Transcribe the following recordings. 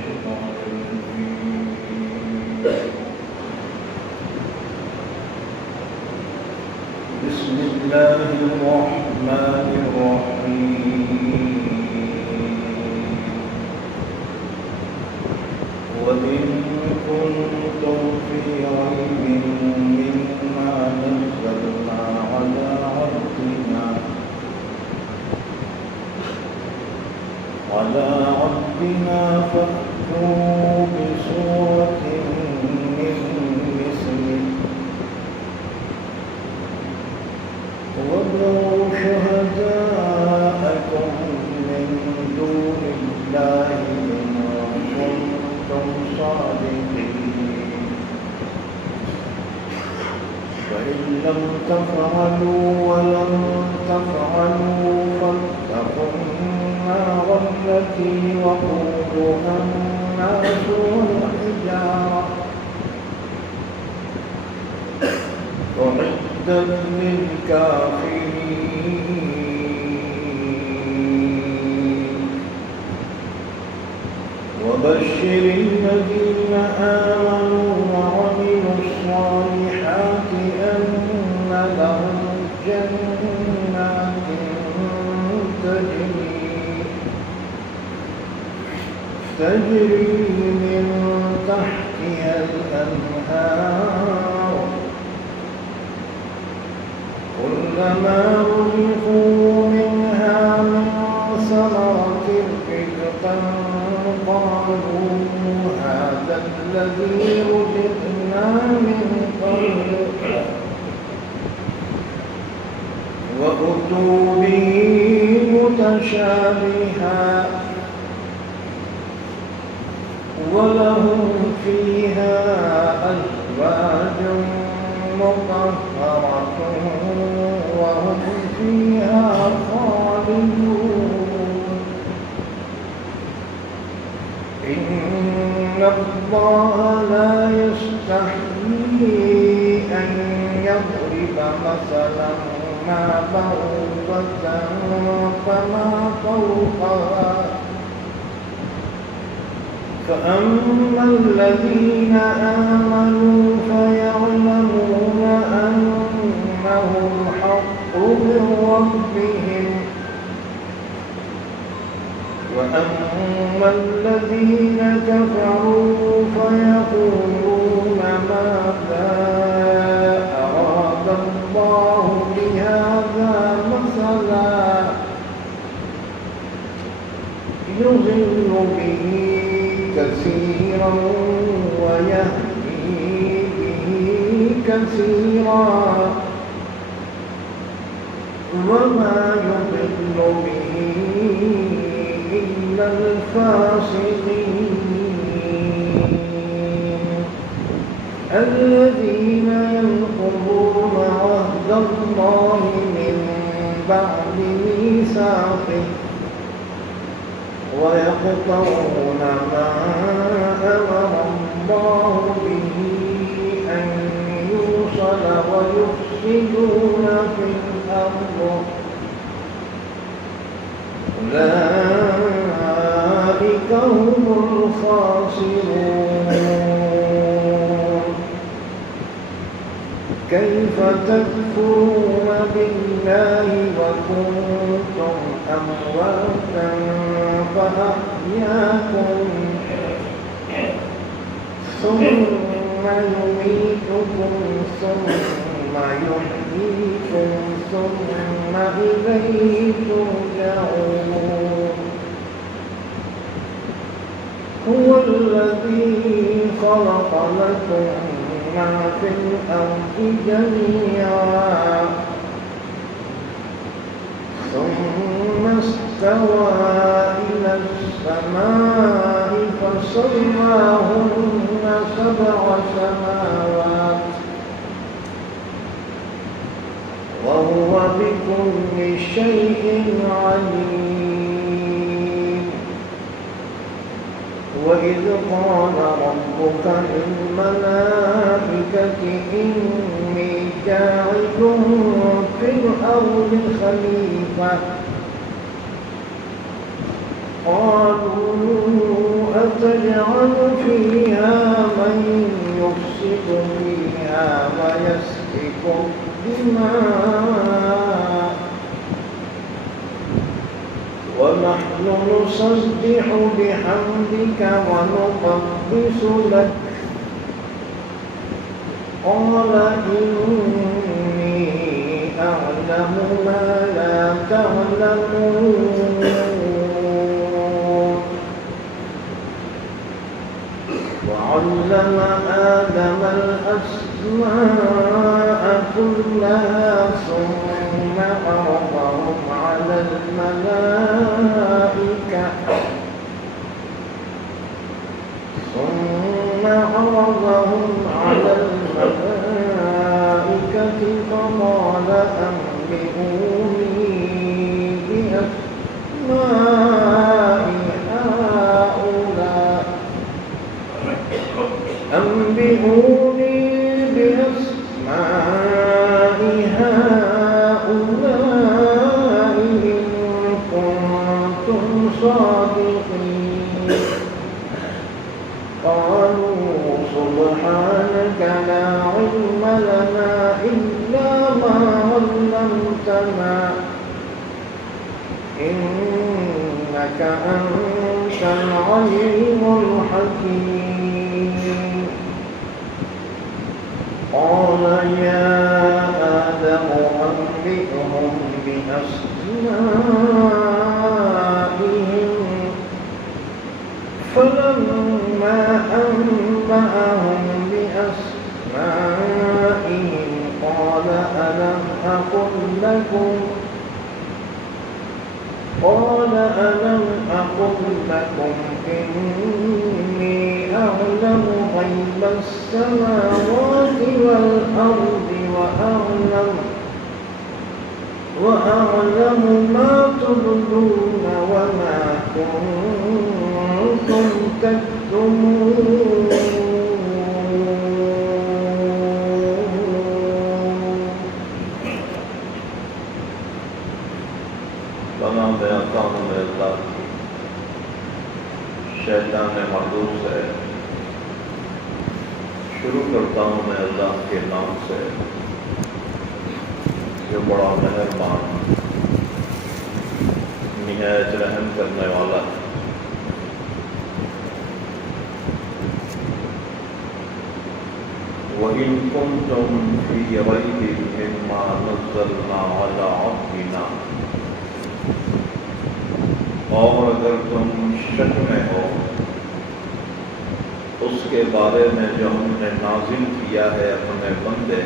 الشيطان الرجيم. بسم الله الرحمن الرحيم. وإن كنتم في ريب مما نزلنا على عبدنا فأتوا بسورة من مثله وادعوا شهداءكم من دون الله إن كنتم صادقين فإن لم تفعلوا ولم تفعلوا فاتقوا النار التي وقودها الناس والحجارة أعدت للكافرين. وبشر الذين آمنوا وعملوا الصالحات أن لهم جنات تجري من تحتها الأنهار كلما رزقوا منها من ثمرة رزقا قالوا هذا الذي رزقنا من قبل وأتوا به متشابها ولهم فيها أزواج مطهرة وهم فيها خالدون. إن الله لا يستحيي أن يضرب مثلا ما بعوضة فما فوقها فأما الذين آمنوا فيعلمون أنه الحق من ربهم وأما الذين كفروا فيقولون ماذا أراد الله بهذا مثلا يضل به كثيرا ويهدي به كثيرا وما يضل به إلا الفاسقين الذين ينقضون عهد الله من بعد ميثاقه ويقطعون ما أمر الله به أن يوصل ويفسدون في الأرض أولئك هم الخاسرون. كيف تكفرون بالله وكنتم أمواتا فأحياكم ثم يميتكم ثم يحييكم ثم إليه ترجعون. هو الذي خلق لكم ما في الأرض جميعا ثم استوى إلى السماء فسواهن سبع سماوات وهو بكل شيء عليم. وإذ قال ربك للملائكة إني جاعل في الأرض خليفة قالوا وتجعل فيها من يفسد فيها ويسفك الدماء ونحن نسبح بحمدك ونقدس لك قال إني أعلم ما لا تعلمون وعلم آدم الأسماء كلها ثم عرضهم على الملائكة فقال أنبئوني بأسماء هؤلاء إن كنتم صادقين قالوا سبحانك لا علم لنا إلا ما علمتنا إنك أنت العليم الحكيم قال يا آدم أنبئهم بأسمائهم فلما أنبأهم بأسمائهم قال ألم أقل لكم إني أعلم غيب السماوات والأرض وأعلم ما تبدون وما كنتم تكتمون تمام بیانتا ہوں میں اللہ کی شیطان مردود سے شروع کرتا ہوں میں اللہ کے نام سے جو بڑا مہربان نہایت رحم کرنے والا ہے وَإِن كُنتُمْ فِي رَيْبٍ مِّمَّا نَزَّلْنَا عَلَىٰ عَبْدِنَا اور اگر تم شک میں ہو اس کے بارے میں جو ہم نے نازل کیا ہے اپنے بندے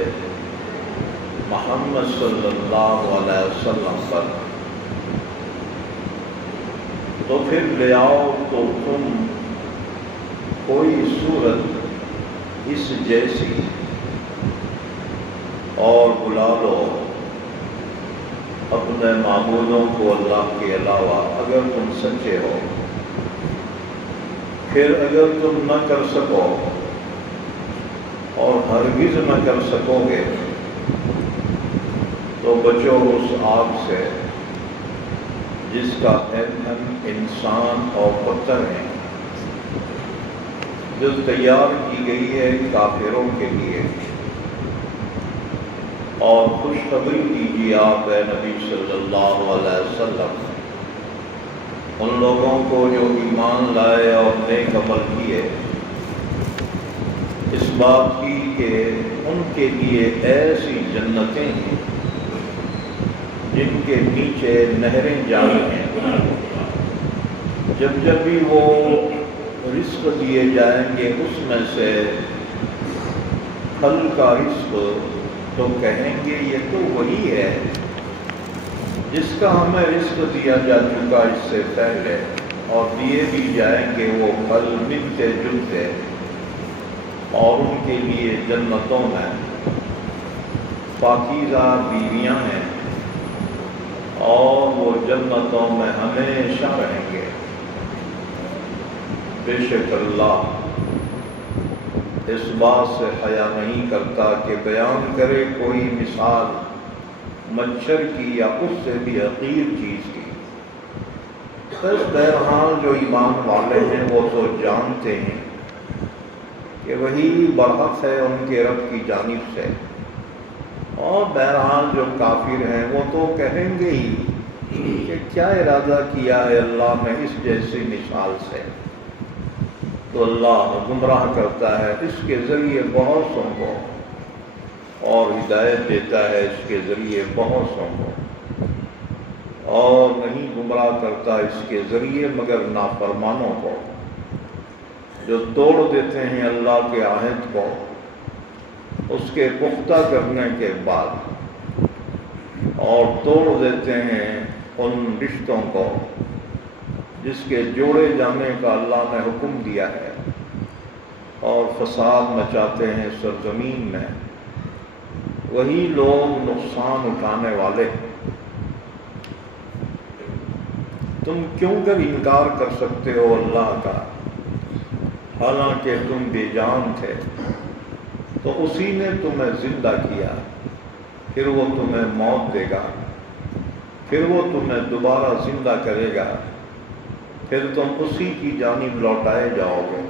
محمد صلی اللہ علیہ وسلم پر تو پھر لے آؤ تو تم کوئی صورت اس جیسی اور بلا لو اپنے معبودوں کو اللہ کے علاوہ اگر تم سچے ہو. پھر اگر تم نہ کر سکو اور ہرگز نہ کر سکو گے تو بچو اس آگ سے جس کا ایندھن انسان اور پتھر ہیں جو تیار کی گئی ہے کافروں کے لیے. اور خوشخبری دیجیے آپ اے نبی صلی اللہ علیہ وسلم ان لوگوں کو جو ایمان لائے اور نیک عمل کیے اس بات کی کہ ان کے لیے ایسی جنتیں ہیں جن کے نیچے نہریں جاری ہیں. جب جب بھی وہ رزق دیے جائیں گے اس میں سے پھل کا رزق تو کہیں گے یہ تو وہی ہے جس کا ہمیں رزق دیا جا چکا اس سے پہلے, اور دیے بھی جائیں گے وہ پھل ملتے جلتے, اور ان کے لیے جنتوں میں پاکیزہ بیویاں ہیں اور وہ جنتوں میں ہمیشہ رہیں گے. بے شک اللہ اس بات سے حیا نہیں کرتا کہ بیان کرے کوئی مثال مچھر کی یا اس سے بھی حقیر چیز کی. بس بہرحال جو ایمان والے ہیں وہ تو جانتے ہیں کہ وہی برحق ہے ان کے رب کی جانب سے، اور بہرحال جو کافر ہیں وہ تو کہیں گے ہی کہ کیا ارادہ کیا ہے اللہ نے اس جیسی مثال سے۔ تو اللہ گمراہ کرتا ہے اس کے ذریعے بہت سوں کو، اور ہدایت دیتا ہے اس کے ذریعے بہت سوں کو، اور نہیں گمراہ کرتا اس کے ذریعے مگر نافرمانوں کو، جو توڑ دیتے ہیں اللہ کے عہد کو اس کے پختہ کرنے کے بعد، اور توڑ دیتے ہیں ان رشتوں کو جس کے جوڑے جانے کا اللہ نے حکم دیا ہے، اور فساد مچاتے ہیں سرزمین میں، وہی لوگ نقصان اٹھانے والے۔ تم کیوں کر انکار کر سکتے ہو اللہ کا، حالانکہ تم بے جان تھے، تو اسی نے تمہیں زندہ کیا، پھر وہ تمہیں موت دے گا، پھر وہ تمہیں دوبارہ زندہ کرے گا، پھر تم اسی کی جانب لوٹائے جاؤ گے۔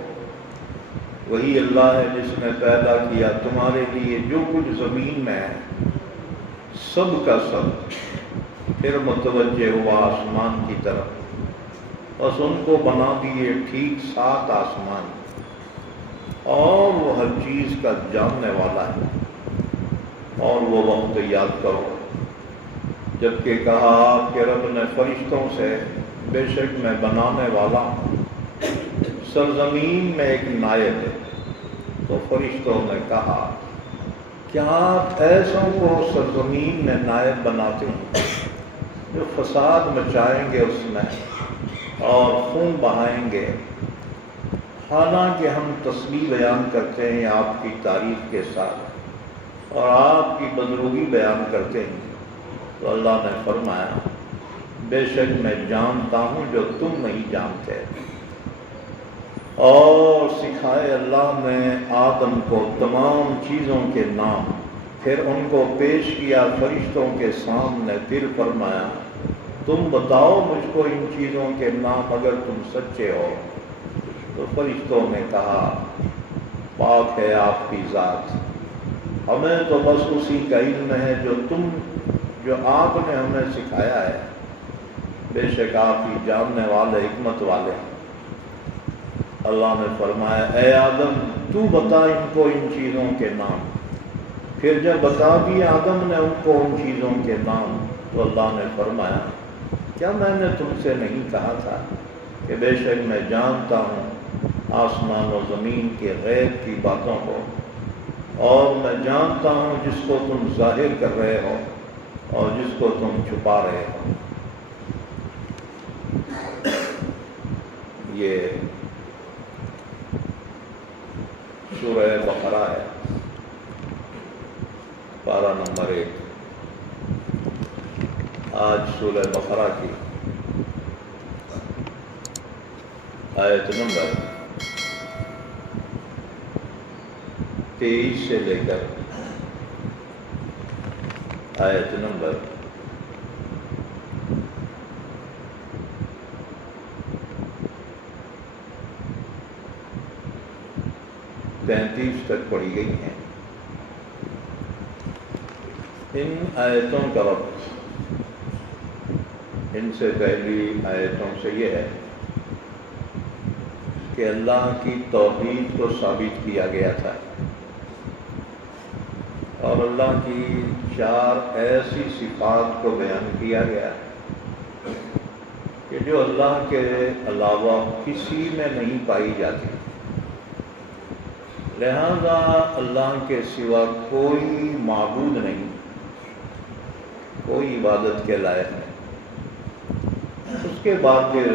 وہی اللہ ہے جس نے پیدا کیا تمہارے لیے جو کچھ زمین میں ہے، سب کا سب، پھر متوجہ ہوا آسمان کی طرف، بس ان کو بنا دیے ٹھیک 7 آسمان، اور وہ ہر چیز کا جاننے والا ہے۔ اور وہ وقت یاد کرو جبکہ کہا آپ کے رب نے فرشتوں سے، بے شک میں بنانے والا ہوں سرزمین میں ایک نائب ہے۔ تو فرشتوں نے کہا کیا آپ ایسوں کو سرزمین میں نائب بناتے ہیں جو فساد مچائیں گے اس میں اور خون بہائیں گے؟ حالانکہ ہم تسبیح بیان کرتے ہیں آپ کی تعریف کے ساتھ، اور آپ کی بزرگی بیان کرتے ہیں۔ تو اللہ نے فرمایا بے شک میں جانتا ہوں جو تم نہیں جانتے۔ اور سکھائے اللہ نے آدم کو تمام چیزوں کے نام، پھر ان کو پیش کیا فرشتوں کے سامنے، پھر فرمایا تم بتاؤ مجھ کو ان چیزوں کے نام اگر تم سچے ہو۔ تو فرشتوں نے کہا پاک ہے آپ کی ذات، ہمیں تو بس اسی کا علم ہے جو آپ نے ہمیں سکھایا ہے، بے شک آپ ہی جاننے والے حکمت والے ہیں۔ اللہ نے فرمایا اے آدم تو بتا ان کو ان چیزوں کے نام۔ پھر جب بتا دیا آدم نے ان کو ان چیزوں کے نام، تو اللہ نے فرمایا کیا میں نے تم سے نہیں کہا تھا کہ بے شک میں جانتا ہوں آسمان و زمین کے غیب کی باتوں کو، اور میں جانتا ہوں جس کو تم ظاہر کر رہے ہو اور جس کو تم چھپا رہے ہو۔ یہ سورہ بقرہ ہے، پارہ نمبر 1۔ آج سورہ بقرہ کی آیت نمبر 23 سے لے کر آیت نمبر 35 تک پڑھی گئی ہیں۔ ان آیتوں کا ربط ان سے پہلی آیتوں سے یہ ہے کہ اللہ کی توحید کو ثابت کیا گیا تھا، اور اللہ کی 4 ایسی صفات کو بیان کیا گیا کہ جو اللہ کے علاوہ کسی میں نہیں پائی جاتی، لہذا اللہ کے سوا کوئی معبود نہیں، کوئی عبادت کے لائق نہیں۔ اس کے بعد پھر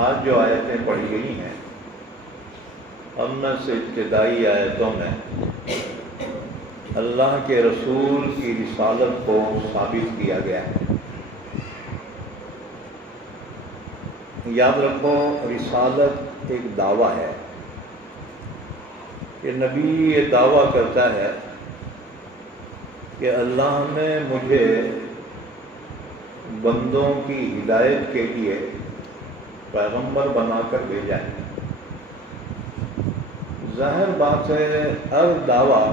آج جو آیتیں پڑھی گئی ہیں، ہم میں سے ابتدائی آیتوں میں اللہ کے رسول کی رسالت کو ثابت کیا گیا ہے۔ یاد رکھو رسالت ایک دعویٰ ہے کہ نبی یہ دعویٰ کرتا ہے کہ اللہ نے مجھے بندوں کی ہدایت کے لیے پیغمبر بنا کر بھیجا ہے۔ ظاہر بات ہے ہر دعویٰ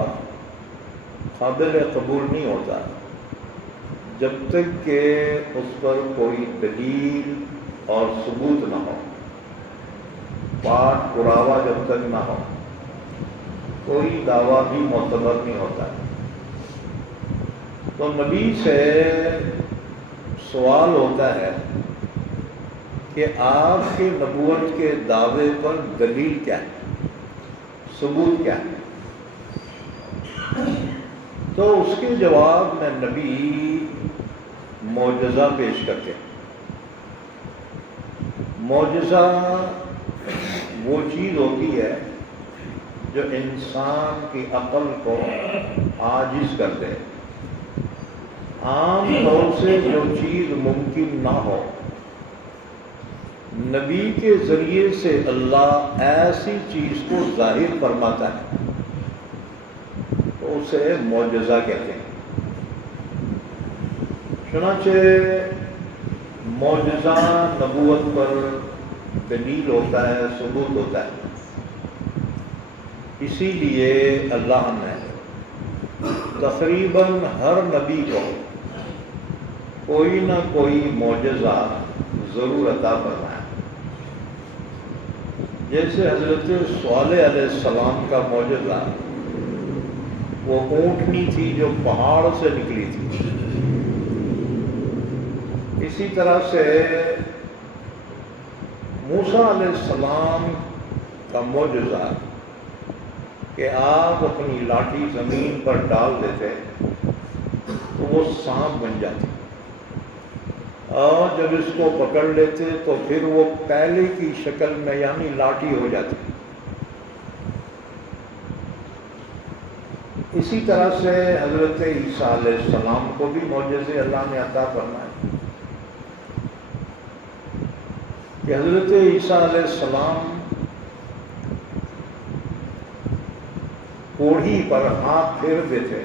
قابل قبول نہیں ہوتا جب تک کہ اس پر کوئی دلیل اور ثبوت نہ ہو، پاٹ پراوا جب تک نہ ہو کوئی دعویٰ بھی معتبر نہیں ہوتا۔ تو نبی سے سوال ہوتا ہے کہ آپ کے نبوت کے دعوے پر دلیل کیا ہے، ثبوت کیا ہے؟ تو اس کے جواب میں نبی معجزہ پیش کرتے ہیں۔ معجزہ وہ چیز ہوتی ہے جو انسان کی عقل کو عاجز کر دے۔ عام طور سے جو چیز ممکن نہ ہو، نبی کے ذریعے سے اللہ ایسی چیز کو ظاہر فرماتا ہے تو اسے معجزہ کہتے ہیں۔ چنانچہ معجزہ نبوت پر دلیل ہوتا ہے، ثبوت ہوتا ہے۔ اسی لیے اللہ نے تقریباً ہر نبی کو کوئی نہ کوئی معجزہ ضرور عطا فرمایا۔ جیسے حضرت صالح علیہ السلام کا معجزہ وہ اونٹنی تھی جو پہاڑ سے نکلی تھی، اسی طرح سے موسیٰ علیہ السلام کا معجزہ کہ آپ اپنی لاٹھی زمین پر ڈال دیتے تو وہ سانپ بن جاتی، اور جب اس کو پکڑ لیتے تو پھر وہ پہلے کی شکل میں یعنی لاٹھی ہو جاتی۔ اسی طرح سے حضرت عیسیٰ علیہ السلام کو بھی معجزے اللہ نے عطا فرمائے کہ حضرت عیسیٰ علیہ السلام کوڑھی پر ہاتھ پھیرتے تھے،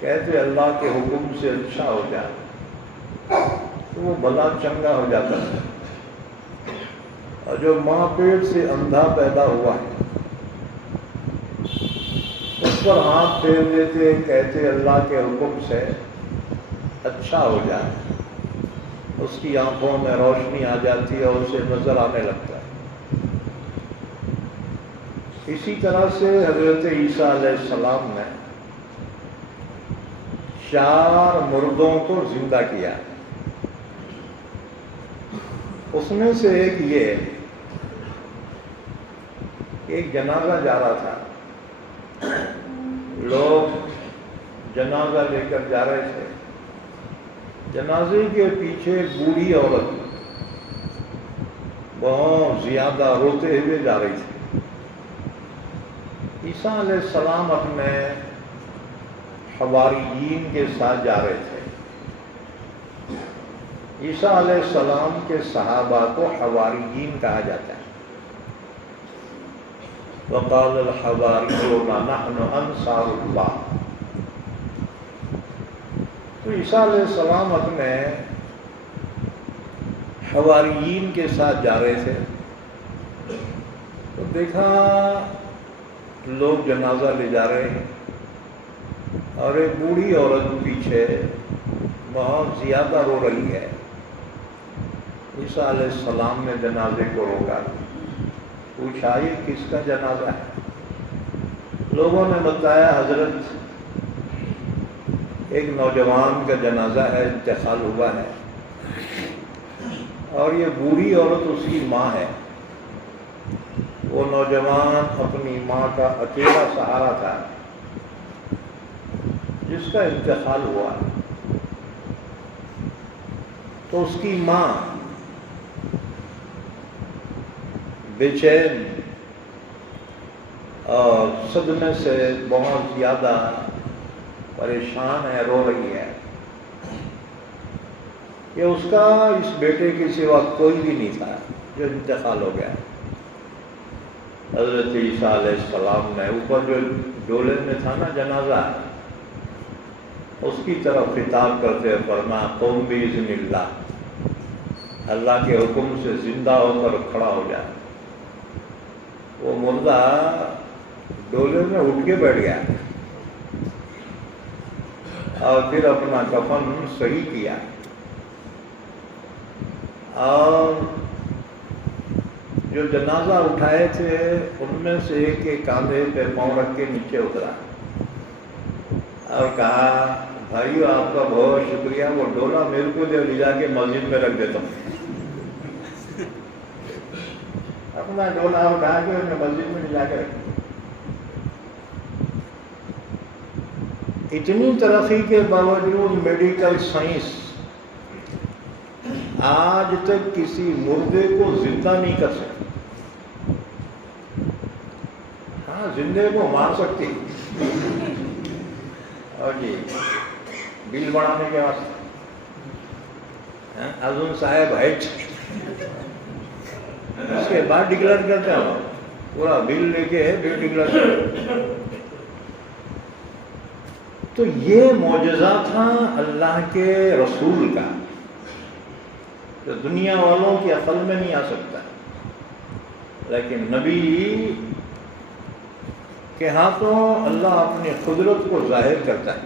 کہتے اللہ کے حکم سے اچھا ہو جائے تو وہ بھلا چنگا ہو جاتا ہے، اور جو ماں پیٹ سے اندھا پیدا ہوا ہے اس پر ہاتھ پھیر دیتے، کہتے اللہ کے حکم سے اچھا ہو جائے، اس کی آنکھوں میں روشنی آ جاتی ہے اور اسے نظر آنے لگتا ہے۔ اسی طرح سے حضرت عیسیٰ علیہ السلام نے 4 مردوں کو زندہ کیا۔ اس میں سے ایک یہ کہ ایک جنازہ جا رہا تھا، لوگ جنازہ لے کر جا رہے تھے، جنازے کے پیچھے ایک بوڑھی عورت بہت زیادہ روتے ہوئے جا رہی تھی۔ عیسیٰ علیہ السلام اپنے حواریین کے ساتھ جا رہے تھے۔ عیسیٰ علیہ السلام کے صحابہ کو حواریین کہا جاتا ہے۔ وقال الحواریون نحن انصار اللہ۔ تو عیسیٰ علیہ السلام اپنے حواریین کے ساتھ جا رہے تھے تو دیکھا لوگ جنازہ لے جا رہے ہیں اور ایک بوڑھی عورت پیچھے بہت زیادہ رو رہی ہے۔ عیسیٰ علیہ السلام نے جنازے کو روکا، پوچھا یہ کس کا جنازہ ہے؟ لوگوں نے بتایا حضرت ایک نوجوان کا جنازہ ہے، انتقال ہوا ہے، اور یہ بوڑھی عورت اس کی ماں ہے۔ وہ نوجوان اپنی ماں کا اکیلا سہارا تھا جس کا انتقال ہوا، تو اس کی ماں بے چین اور صدمے سے بہت زیادہ پریشان ہے، رو رہی ہے کہ اس کا اس بیٹے کے سوا کوئی بھی نہیں تھا جو انتقال ہو گیا۔ حضرت عیسیٰ علیہ السلام نے اوپر جو ڈولے میں تھا نا جنازہ، اس کی طرف خطاب کرتے فرمایا قم بإذن اللہ، اللہ کے حکم سے زندہ ہو کر کھڑا ہو جائے۔ وہ مردہ ڈولے میں اٹھ کے بیٹھ گیا اور پھر اپنا کفن صحیح کیا، اور جو جنازہ اٹھائے تھے ان میں سے ایک کے کاندھے پہ پاؤں رکھ کے نیچے اترا اور کہا بھائیو آپ کا بہت شکریہ، وہ ڈولا میرے کو دے، لے جا کے مسجد میں رکھ دیتا ہوں۔ اپنا ڈولا اٹھا کے انہیں مسجد میں لے جا کے رکھ۔ اتنی ترقی کے باوجود میڈیکل سائنس آج تک کسی مردے کو زندہ نہیں کر سکتی۔ ہاں زندے کو مار سکتی اور جی بل بڑھانے کے واسطے ازون صاحب ہائٹ اس کے بعد ڈکلیئر کرتے ہیں پورا بل لے کے بل ڈکلیئر کرتے۔ تو یہ معجزہ تھا اللہ کے رسول کا جو دنیا والوں کی عقل میں نہیں آ سکتا، لیکن نبی کے ہاتھوں اللہ اپنی قدرت کو ظاہر کرتا ہے،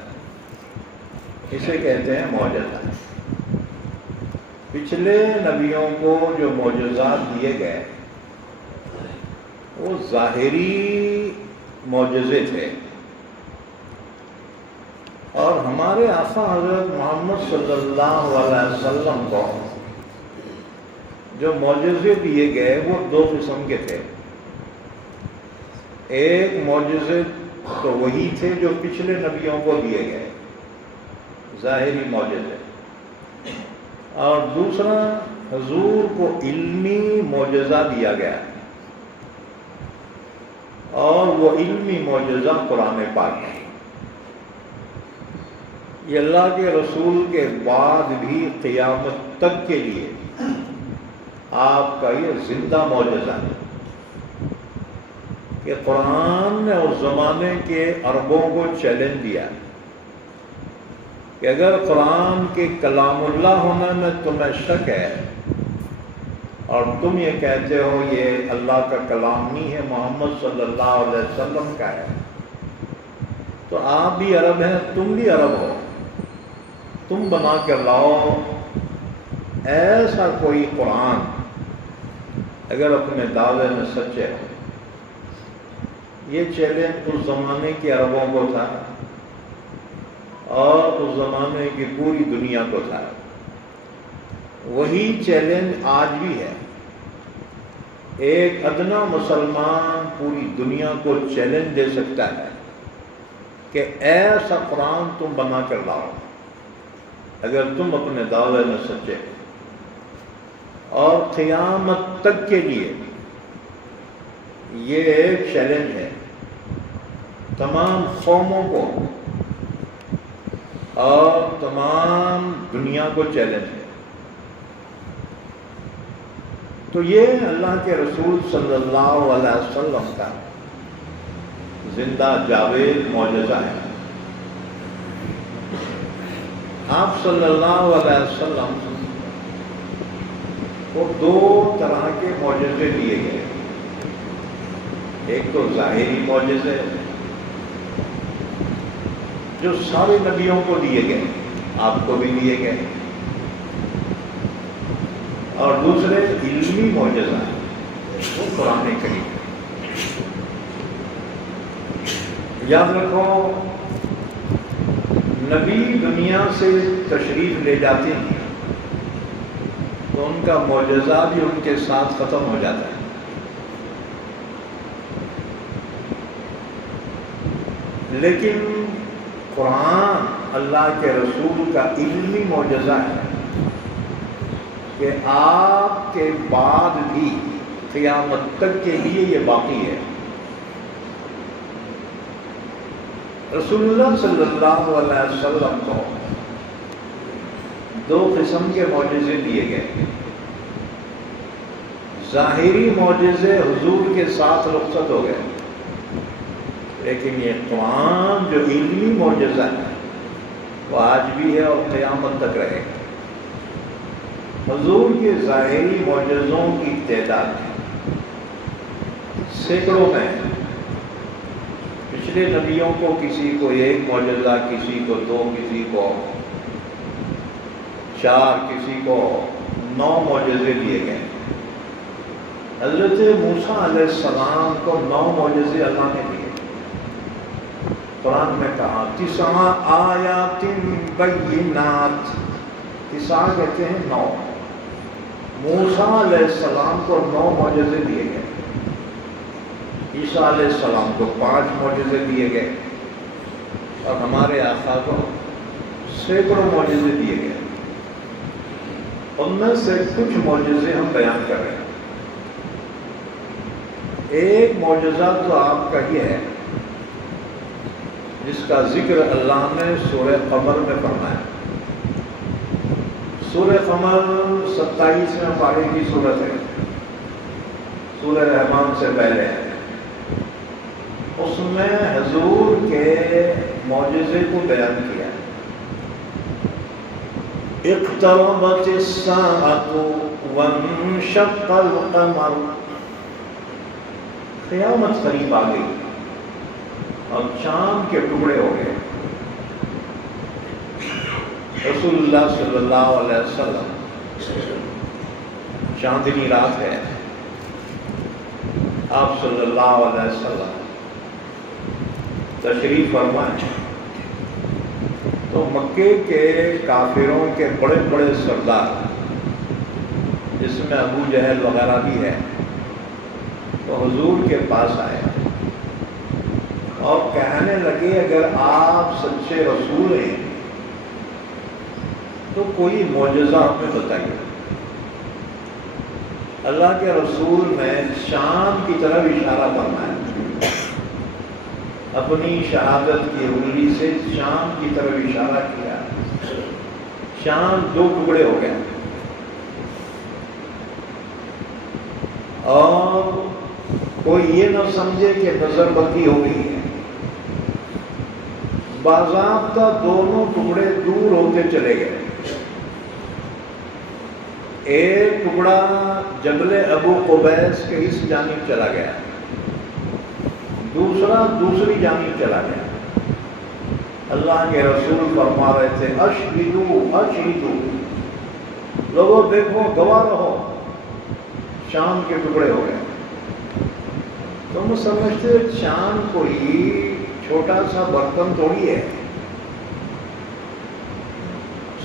اسے کہتے ہیں معجزہ۔ پچھلے نبیوں کو جو معجزات دیے گئے وہ ظاہری معجزے تھے، اور ہمارے آقا حضرت محمد صلی اللہ علیہ وسلم کو جو معجزے دیے گئے وہ دو قسم کے تھے۔ ایک معجزے تو وہی تھے جو پچھلے نبیوں کو دیے گئے، ظاہری معجزے، اور دوسرا حضور کو علمی معجزہ دیا گیا، اور وہ علمی معجزہ قرآن پاک ہے۔ یہ اللہ کے رسول کے بعد بھی قیامت تک کے لیے آپ کا یہ زندہ معجزہ ہے کہ قرآن نے اس زمانے کے عربوں کو چیلنج دیا کہ اگر قرآن کے کلام اللہ ہونے میں تمہیں شک ہے اور تم یہ کہتے ہو یہ اللہ کا کلام نہیں ہے، محمد صلی اللہ علیہ وسلم کا ہے، تو آپ بھی عرب ہیں، تم بھی عرب ہو، تم بنا کر لاؤ ایسا کوئی قرآن اگر اپنے دعوے میں سچے ہو۔ یہ چیلنج اس زمانے کے عربوں کو تھا اور اس زمانے کی پوری دنیا کو تھا۔ وہی چیلنج آج بھی ہے۔ ایک ادنا مسلمان پوری دنیا کو چیلنج دے سکتا ہے کہ ایسا قرآن تم بنا کر لاؤ اگر تم اپنے دعوے میں سچے ہو، اور قیامت تک کے لیے یہ ایک چیلنج ہے تمام قوموں کو اور تمام دنیا کو چیلنج ہے۔ تو یہ اللہ کے رسول صلی اللہ علیہ وسلم کا زندہ جاوید معجزہ ہے۔ آپ صلی اللہ علیہ وسلم کو دو طرح کے معجزے دیے گئے، ایک تو ظاہری معجزے جو سارے نبیوں کو دیے گئے، آپ کو بھی دیے گئے، اور دوسرے علمی معجزہ وہ قرآن کریم۔ یاد رکھو نبی دنیا سے تشریف لے جاتے ہیں تو ان کا معجزہ بھی ان کے ساتھ ختم ہو جاتا ہے، لیکن قرآن اللہ کے رسول کا علمی معجزہ ہے کہ آپ کے بعد بھی قیامت تک کے لیے یہ باقی ہے۔ رسول اللہ صلی اللہ علیہ وسلم کو دو قسم کے معجزے دیے گئے۔ ظاہری معجزے حضور کے ساتھ رخصت ہو گئے، لیکن یہ قرآن جو علمی معجزہ ہے وہ آج بھی ہے اور قیامت تک رہے گا۔ حضور کے ظاہری معجزوں کی تعداد سینکڑوں میں ہے۔ پچھلے نبیوں کو کسی کو ایک معجزہ، کسی کو 2، کسی کو 4، کسی کو 9 معجزے دیے گئے۔ حضرت موسیٰ علیہ السلام کو 9 معجزے اللہ نے دیے۔ قرآن میں کہا 9 آیات بینات، 9 کہتے ہیں 9۔ موسیٰ علیہ السلام کو 9 معجزے دیے گئے، عیسیٰ علیہ السلام کو 5 معجزے دیے گئے، اور ہمارے آقا کو سینکڑوں معجزے دیے گئے۔ ان میں سے کچھ معجزے ہم بیان کر رہے ہیں۔ ایک معجزہ تو آپ کا یہ ہے جس کا ذکر اللہ نے سورہ قمر میں فرمایا۔ سورہ قمر 27ویں پارے کی سورت ہے، سورہ رحمان سے پہلے ہے۔ اس میں حضور کے معجزے کو بیان کیا۔ اقتربت الساعۃ وانشق القمر، قیامت قریب آ گئی اور چاند کے ٹکڑے ہو گئے۔ رسول اللہ صلی اللہ علیہ وسلم، چاندنی رات ہے، آپ صلی اللہ علیہ وسلم تشریف فرمائیں تو مکے کے کافروں کے بڑے بڑے سردار، جس میں ابو جہل وغیرہ بھی ہے، تو حضور کے پاس آئے اور کہنے لگے اگر آپ سچے رسول ہیں تو کوئی معجزہ ہمیں بتائیے۔ اللہ کے رسول نے شام کی طرف اشارہ فرمایا، اپنی شہادت کی انگلی سے شام کی طرف اشارہ کیا، شام 2 ٹکڑے ہو گئے اور کوئی یہ نہ سمجھے کہ نظر بندی ہو گئی ہے۔ باضابطہ دونوں ٹکڑے دور ہوتے چلے گئے۔ ایک ٹکڑا جبل ابو قبیس کے اس جانب چلا گیا، دوسرا دوسری جانب چلا گیا۔ اللہ کے رسول فرما رہے تھے اشہدو اشہدو، لوگوں دیکھو، گواہ رہو، شام کے ٹکڑے ہو گئے۔ تم سمجھتے شام کوئی چھوٹا سا برتن تھوڑی ہے،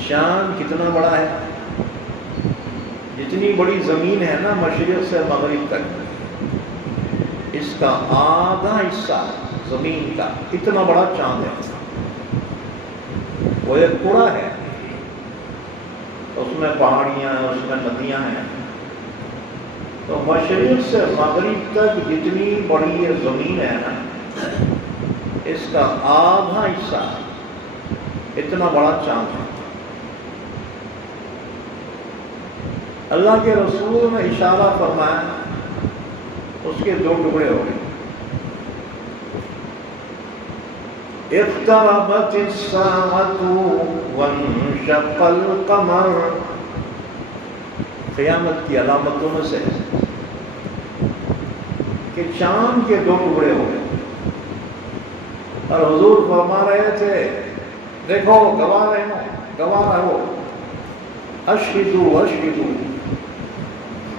شام کتنا بڑا ہے؟ جتنی بڑی زمین ہے نا مشرق سے مغرب تک، اس کا آدھا حصہ زمین کا اتنا بڑا چاند ہے۔ وہ ایک کوڑا ہے، اس میں پہاڑیاں ہیں، اس میں ندیاں ہیں، تو مشرق سے مغرب تک جتنی بڑی یہ زمین ہے نا، اس کا آدھا حصہ اتنا بڑا چاند ہے۔ اللہ کے رسول نے اشارہ فرمایا، اس کے 2 ٹکڑے ہو گئے۔ اقتربت الساعۃ وانشق القمر، قیامت کی علامتوں میں سے کہ چاند کے 2 ٹکڑے ہو گئے، اور حضور فرما رہے تھے دیکھو، گواہ رہو، گواہ رہو، اشہدو اشہدو۔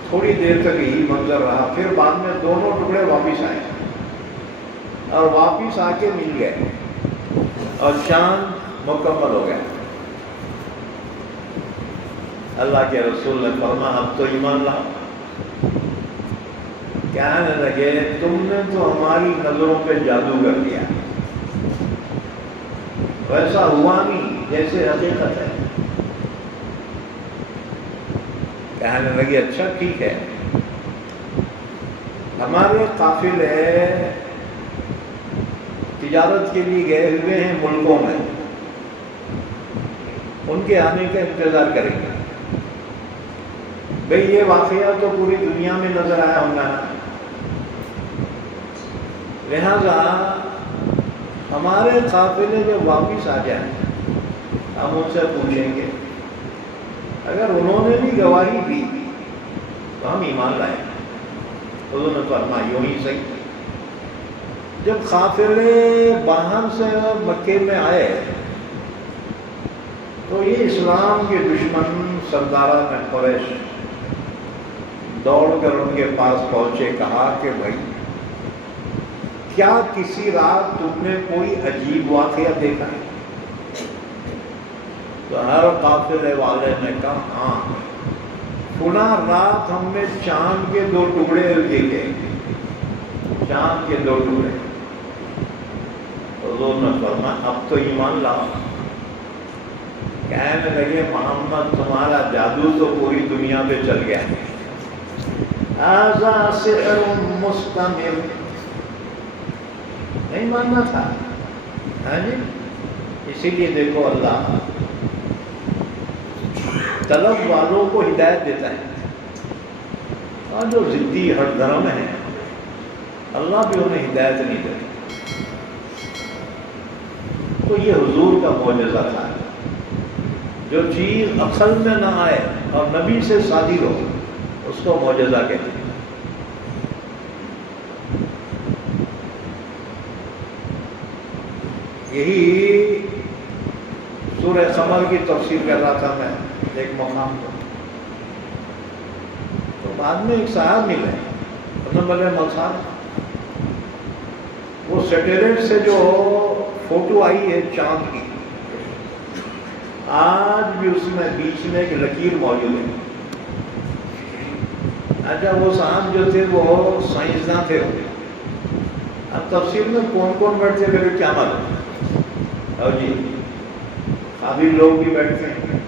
تھوڑی دیر تک یہی منظر رہا، پھر بعد میں دونوں ٹکڑے واپس آئے اور واپس آ کے مل گئے اور چاند مکمل ہو گیا۔ اللہ کے رسول نے فرمایا اب تو ایمان لاؤ۔ کہنے لگے تم نے تو ہماری نظروں پہ جادو کر دیا، ویسا ہوا نہیں جیسے حقیقت ہے۔ کہنے لگے اچھا ٹھیک ہے، ہمارے قافلے تجارت کے لیے گئے ہوئے ہیں ملکوں میں، ان کے آنے کا انتظار کریں گے۔ بھئی یہ واقعہ تو پوری دنیا میں نظر آیا ہوگا، لہذا ہمارے قافلے جب واپس آ جائیں ہم ان سے پوچھیں گے، اگر انہوں نے بھی گواہی دی تو ہم ایمان لائیں۔ حضور نے فرمایا یوں ہی صحیح۔ جب قافلے باہر سے مکے میں آئے تو یہ اسلام کے دشمن سرداران قریش دوڑ کر ان کے پاس پہنچے، کہا کہ بھائی کیا کسی رات تم نے کوئی عجیب واقعہ دیکھا ہے؟ تو ہر قافلے والے نے کہا ہاں، فلاں رات ہم نے چاند کے 2 ٹکڑے دیکھے، چاند کے 2 ٹکڑے۔ حضور نے فرمایا اب تو ایمان لاؤ۔ کہنے لگے محمد تمہارا جادو تو پوری دنیا پہ چل گیا ہے، ھذا سحر مستمر۔ نہیں ماننا تھا، ہاں جی۔ اسی لیے دیکھو اللہ طلب والوں کو ہدایت دیتا ہے، اور جو ضدی ہر دھرم ہے اللہ بھی انہیں ہدایت نہیں دیتا۔ تو یہ حضور کا معجزہ تھا، جو چیز عقل میں نہ آئے اور نبی سے صادر ہو اس کو معجزہ کہتے ہیں۔ یہی سورہ قمر کی تفسیر کر رہا تھا میں ایک مقام پر، تو بعد میں ایک صاحب ملے، بڑے صاحب، وہ سیٹلائٹ سے جو فوٹو آئی ہے چاند کی، آج بھی اس میں بیچ میں ایک لکیر موجود ہے۔ اچھا وہ صاحب جو تھے وہ سائنسداں تھے، اب تفسیر میں کون کون بیٹھتے پھر کیا معلوم، اور جی قابل لوگ بھی بیٹھتے ہیں۔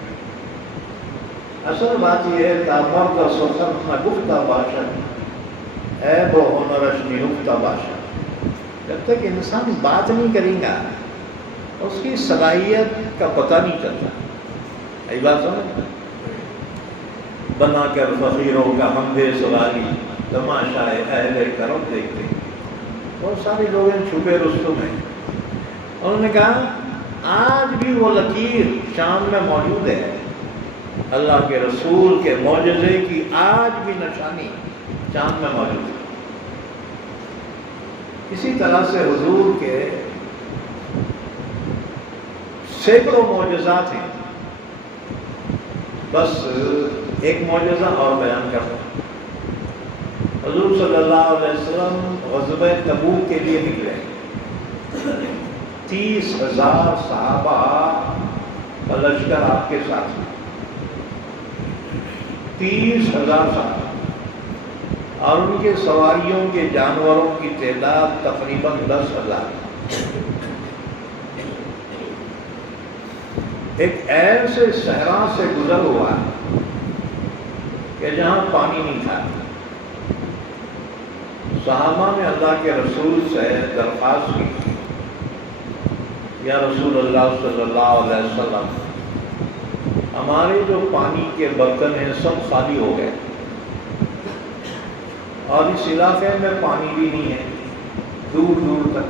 اصل بات یہ ہے تابر کا سفر نہ گفتہ باشد اے وہ ہنرش نہفتہ باشد، جب تک انسان بات نہیں کرے گا اس کی صلاحیت کا پتہ نہیں چلتا۔ یہی بات سمجھ، بنا کر فقیروں کا حمد سوالی تماشائے اہل کرم دیکھتے ہیں۔ بہت سارے لوگ ہیں چھپے رستم ہیں، انہوں نے کہا آج بھی وہ لکیر شام میں موجود ہے، اللہ کے رسول کے معجزے کی آج بھی نشانی چاند میں موجود ہے۔ اسی طرح سے حضور کے سینکڑوں معجزات ہیں، بس ایک معجزہ اور بیان کرتا ہوں۔ حضور صلی اللہ علیہ وسلم غزوہ تبوک کے لیے نکلے، 30,000 صحابہ کا لشکر آپ کے ساتھ، 30,000 صحابہ، اور ان کے سواریوں کے جانوروں کی تعداد تقریباً 10,000۔ ایک ایسے صحرا سے گزر ہوا کہ جہاں پانی نہیں تھا۔ صحابہ نے اللہ کے رسول سے درخواست کی، یا رسول اللہ صلی اللہ علیہ وسلم ہمارے جو پانی کے برتن ہیں سب خالی ہو گئے، اور اس علاقے میں پانی بھی نہیں ہے دور دور تک۔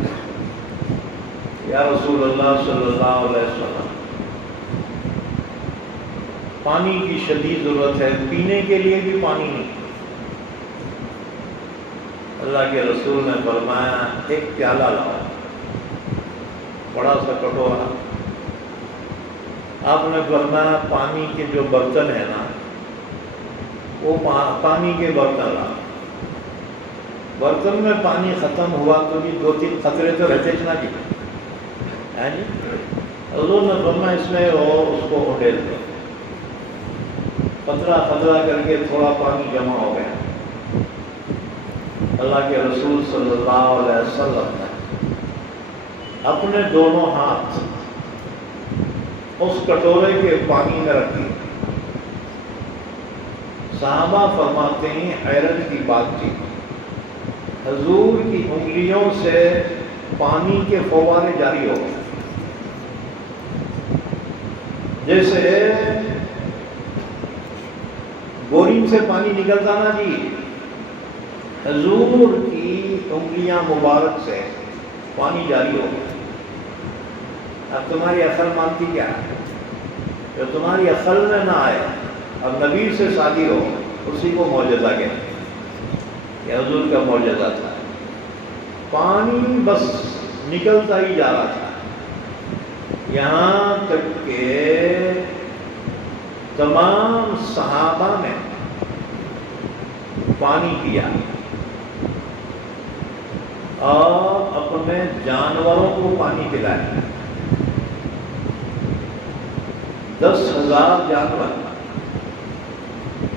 یا رسول اللہ صلی اللہ علیہ وسلم پانی کی شدید ضرورت ہے، پینے کے لیے بھی پانی نہیں۔ اللہ کے رسول نے فرمایا ایک پیالہ لاؤ، بڑا سا کٹورا۔ آپ نے فرمایا پانی کے جو برتن ہیں نا وہ پانی کے برتن لاؤ۔ برتن میں پانی ختم ہوا تو بھی 2-3 قطرے تو رہتے چنا جی، حضور نے فرمایا اس میں اس کو اڈیل دو، قطرہ قطرہ کر کے تھوڑا پانی جمع ہو گیا۔ اللہ کے رسول صلی اللہ علیہ وسلم نے اپنے دونوں ہاتھ اس کٹورے کے پانی میں رکھی۔ صحابہ فرماتے ہیں حیرت کی بات تھی، حضور کی انگلیوں سے پانی کے فوارے جاری ہو گئے، جیسے بورنگ سے پانی نکلتا نا جی، حضور کی انگلیاں مبارک سے پانی جاری ہو گیا۔ اب تمہاری اصل مانتی کیا ہے؟ جو تمہاری عقل میں نہ آئے اور نبی سے شادی ہو، اسی کو معجزہ کہتے ہیں۔ یہ حضور کا معجزہ تھا۔ پانی بس نکلتا ہی جا رہا تھا، یہاں تک کہ تمام صحابہ نے پانی پیا اور اپنے جانوروں کو پانی پلایا۔ 10,000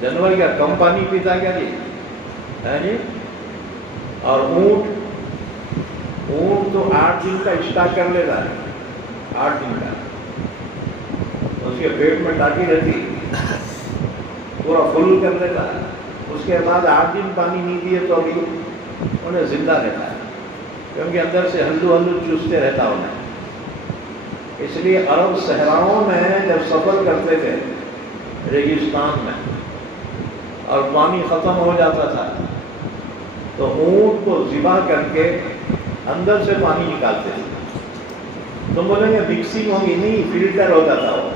جانور کیا کم پانی پیتا کیا جی؟ ہے جی؟ اور اونٹ تو 8 دن کا اسٹاک کر لیتا ہے، 8 دن کا، اس کے پیٹ میں ٹاکی رہتی، پورا فل کر لیتا ہے، اس کے بعد 8 دن پانی نہیں دیے تو ابھی انہیں زندہ رہتا ہے، کیونکہ اندر سے ہلو چوستے رہتا انہیں۔ اس لیے عرب صحراؤں میں جب سفر کرتے تھے ریگستان میں اور پانی ختم ہو جاتا تھا تو اونٹ کو ذبح کر کے اندر سے پانی نکالتے تھے۔ تم بولیں گے مکسنگ ہوگی، نہیں، فلٹر ہوتا تھا وہ،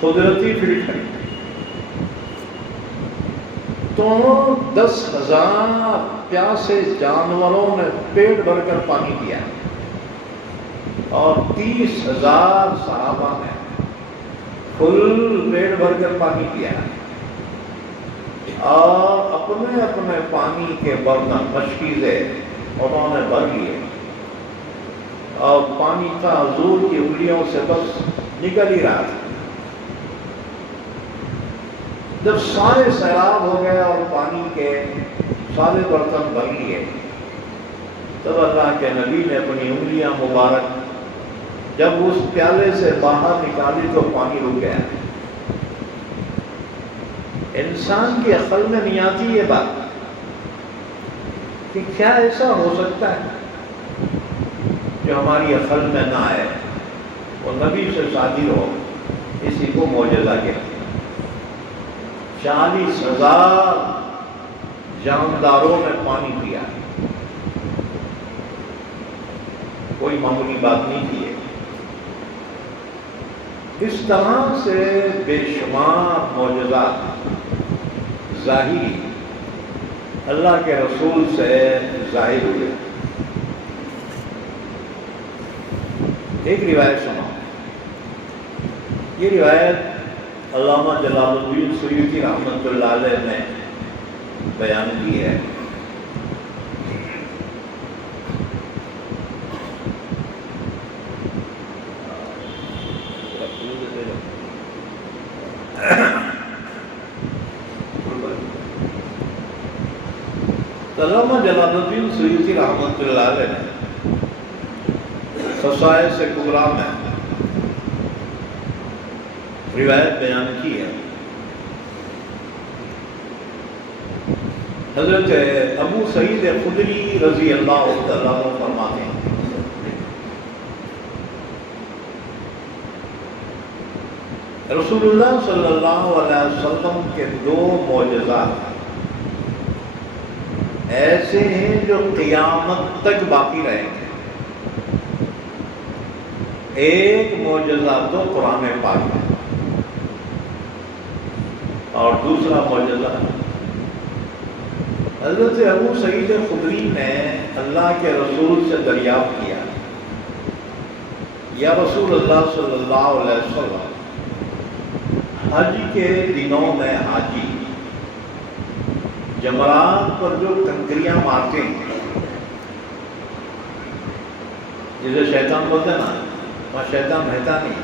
قدرتی فلٹر۔ تو 10,000 پیاسے جانوروں نے پیٹ بھر کر پانی پیا اور 30,000 صحابہ نے فل پیٹ بھر کر پانی پیا اور اپنے اپنے پانی کے برتن مشکیزیں انہوں نے بھر لیے اور پانی تھا حضور کی انگلیوں سے بس نکل ہی رہا تھا۔ جب سارے سیراب ہو گئے اور پانی کے سارے برتن بھر لیے، تب اللہ کے نبی نے اپنی انگلیاں مبارک جب اس پیالے سے باہر نکالی تو پانی رک گیا۔ انسان کی عقل میں نہیں آتی یہ بات کہ کیا ایسا ہو سکتا ہے جو ہماری عقل میں نہ آئے۔ وہ نبی سے شادی ہو، اسی کو معجزہ کہتے ہیں۔ 40,000 جانداروں نے پانی پیا، کوئی معمولی بات نہیں تھی۔ اس طرح سے بے شمار معجزات ظاہری اللہ کے رسول سے ظاہر ہوئے۔ ایک روایت سنا، یہ روایت علامہ جلال الدین سیوطی رحمۃ اللہ علیہ نے بیان کی ہے۔ علامہ جلال الدین سیوطی رحمۃ اللہ علیہ نے خصائص کبریٰ میں روایت بیان کی ہے۔ حضرت ابو سعید خدری رضی اللہ تعالیٰ عنہ فرماتے ہیں، رسول اللہ صلی اللہ علیہ وسلم کے 2 معجزات ایسے ہیں جو قیامت تک باقی رہیں گے۔ ایک معجزہ تو قرآن پاک ہے اور دوسرا معجزہ حضرت ابو سعید خدری نے اللہ کے رسول سے دریافت کیا، یا رسول اللہ صلی اللہ علیہ وسلم، حج کے دنوں میں حاجی جمرات پر جو کنکریاں مارتے ہیں، جسے شیطان بولتے ہیں نا، وہاں شیطان رہتا نہیں،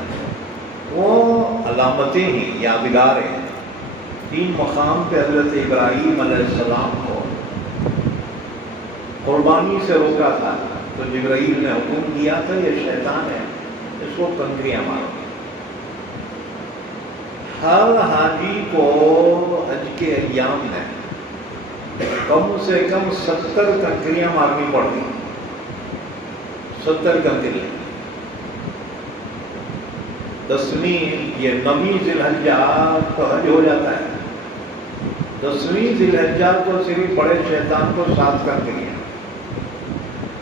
وہ علامتیں ہیں، یادگار ہیں۔ 3 مقام پہ حضرت ابراہیم علیہ السلام کو قربانی سے روکا تھا تو جبرائیل نے حکم دیا تھا یہ شیطان ہے، اس کو کنکریاں مارو۔ ہر حاجی کو حج کے ایام میں کم سے کم 70 کنکریاں مارنی پڑتی، 70 کنکریاں۔ 10ویں یہ 9ویں ذی الحجہ تو حج ہو جاتا ہے، 10ویں ذی الحجہ کو صرف بڑے شیطان کو 7 کنکریاں،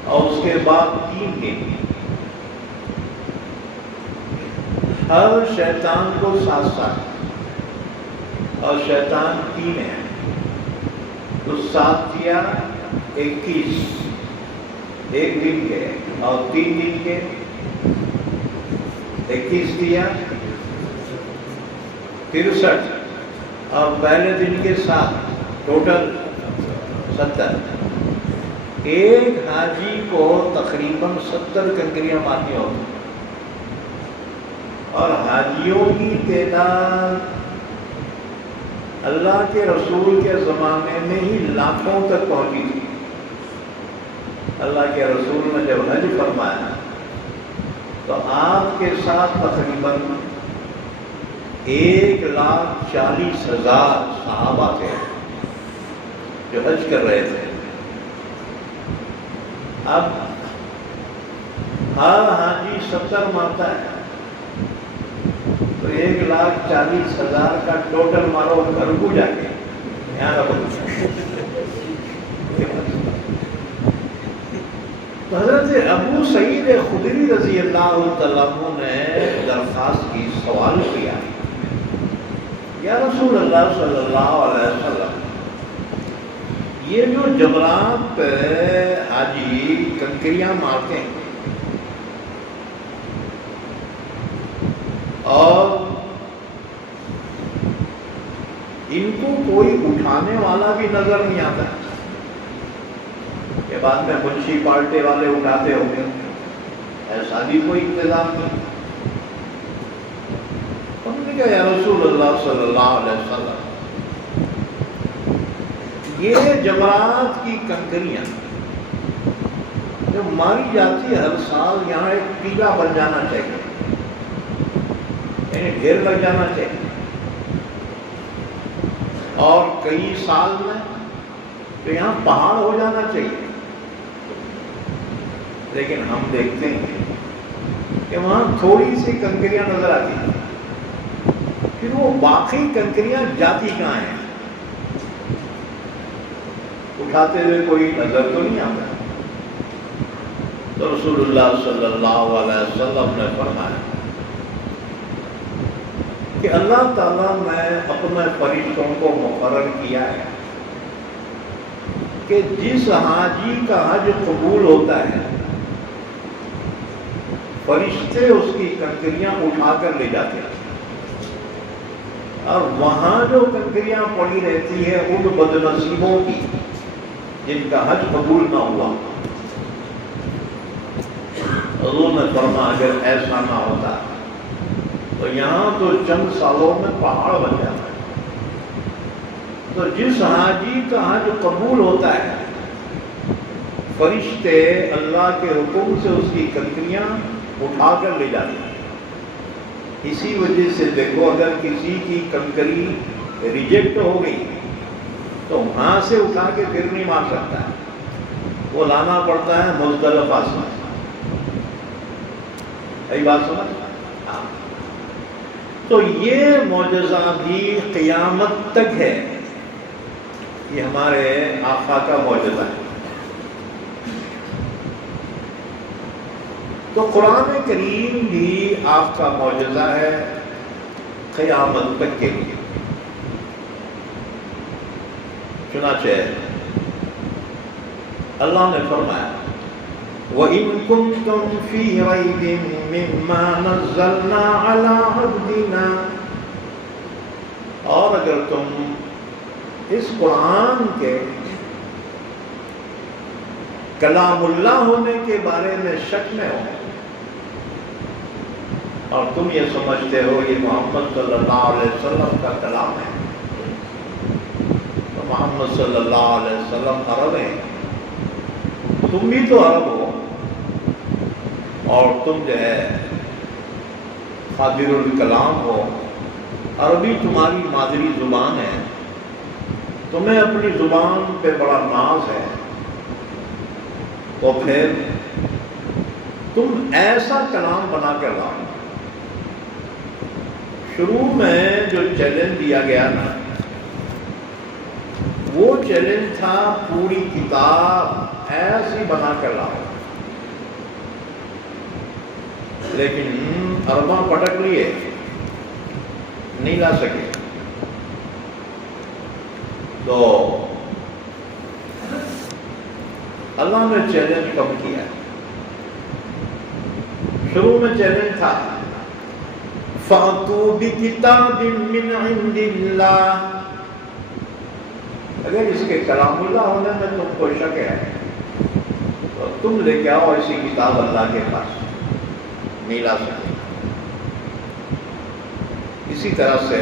اور اس کے بعد 3 دن ہر شیطان کو 7 اور شیطان 3 ہیں، تو 7 دیا 21 ایک دن کے، اور 3 دن کے 21 دیا 63، اور پہلے دن کے 7، ٹوٹل 70۔ ایک حاجی کو تقریباً 70 کنکریاں مارنی ہوتی، اور حاجیوں کی تعداد اللہ کے رسول کے زمانے میں ہی لاکھوں تک پہنچی تھی۔ اللہ کے رسول نے جب حج فرمایا تو آپ کے ساتھ تقریباً 1,40,000 صحابہ تھے جو حج کر رہے تھے۔ اب ہر حاجی 70 مارتا ہے تو 1,40,000 کا ٹوٹل مارو گھر کو جا کے یہاں رکھو۔ تو حضرت ابو سعید خدری رضی اللہ تعالیٰ عنہ نے درخواست کی، سوال کیا، یا رسول اللہ صلی اللہ علیہ وسلم، یہ جو جمرات پہ حاجی کنکریاں مارتے ہیں اور ان کو کوئی اٹھانے والا بھی نظر نہیں آتا ہے، کہ بعد میں منسپالٹی والے اٹھاتے ہوں گے، ایسا بھی کوئی انتظام نہیں۔ انہوں نے کہا یا رسول اللہ صلی اللہ علیہ وسلم، یہ جمرات کی کنکریاں جب ماری جاتی ہے ہر سال یہاں ایک ٹیلا بن جانا چاہیے، یعنی ڈھیر لگ جانا چاہیے، اور کئی سال میں تو یہاں پہاڑ ہو جانا چاہیے۔ لیکن ہم دیکھتے ہیں کہ وہاں تھوڑی سی کنکریاں نظر آتی ہیں، پھر وہ باقی کنکریاں جاتی کہاں ہیں؟ اٹھاتے ہوئے کوئی نظر تو نہیں آتا۔ تو رسول اللہ صلی اللہ علیہ وسلم نے فرمایا کہ اللہ تعالیٰ نے اپنے فرشتوں کو مقرر کیا ہے کہ جس حاجی کا حج قبول ہوتا ہے فرشتے اس کی کنکریاں اٹھا کر لے جاتے ہیں، اور وہاں جو کنکریاں پڑی رہتی ہے ان بد نصیبوں کی جن کا حج قبول نہ ہوا، حضور نے فرمایا اگر ایسا نہ ہوتا تو یہاں تو چند سالوں میں پہاڑ بن جاتا ہے۔ تو جس حاجی کا حج قبول ہوتا ہے فرشتے اللہ کے حکم سے اس کی کنکریاں اٹھا کر لے جاتے ہیں۔ اسی وجہ سے دیکھو اگر کسی کی کنکری ریجیکٹ ہو گئی تو وہاں سے اٹھا کے پھر نہیں مار سکتا ہے، وہ لانا پڑتا ہے مزدلفہ سے۔ یہی بات سمجھ؟ ہاں۔ تو یہ معجزہ بھی قیامت تک ہے، یہ ہمارے آقا کا معجزہ ہے۔ تو قرآن کریم بھی آپ کا معجزہ ہے قیامت تک کے لیے۔ چنانچہ اللہ نے فرمایا وَإِن كُنتُمْ فِي رَيْبٍ مِّمَّا نَزَّلْنَا عَلَىٰ عَبْدِنَا، اور اگر تم اس قرآن کے کلام اللہ ہونے کے بارے میں شک میں ہو اور تم یہ سمجھتے ہو یہ محمد صلی اللہ علیہ وسلم کا کلام ہے، تو محمد صلی اللہ علیہ وسلم عرب ہیں، تم بھی تو عرب ہو، اور تم جو ہے قادر الکلام ہو، عربی تمہاری مادری زبان ہے، تمہیں اپنی زبان پہ بڑا ناز ہے، تو پھر تم ایسا کلام بنا کر لاؤ۔ شروع میں جو چیلنج دیا گیا نا وہ چیلنج تھا پوری کتاب ایسی بنا کر لاؤ، لیکن ارباں پٹک لیے نہیں لا سکے. تو اللہ نے چیلنج کم کیا. شروع میں چیلنج تھا فَأْتُوا بِكِتَابٍ مِّنْ عِنْدِ اللَّهِ. اگر اس کے کلام اللہ ہونے میں تم کو شک ہے تو تم لے کے آؤ ایسی کتاب اللہ کے پاس. نہیں لا سکتے. اسی طرح سے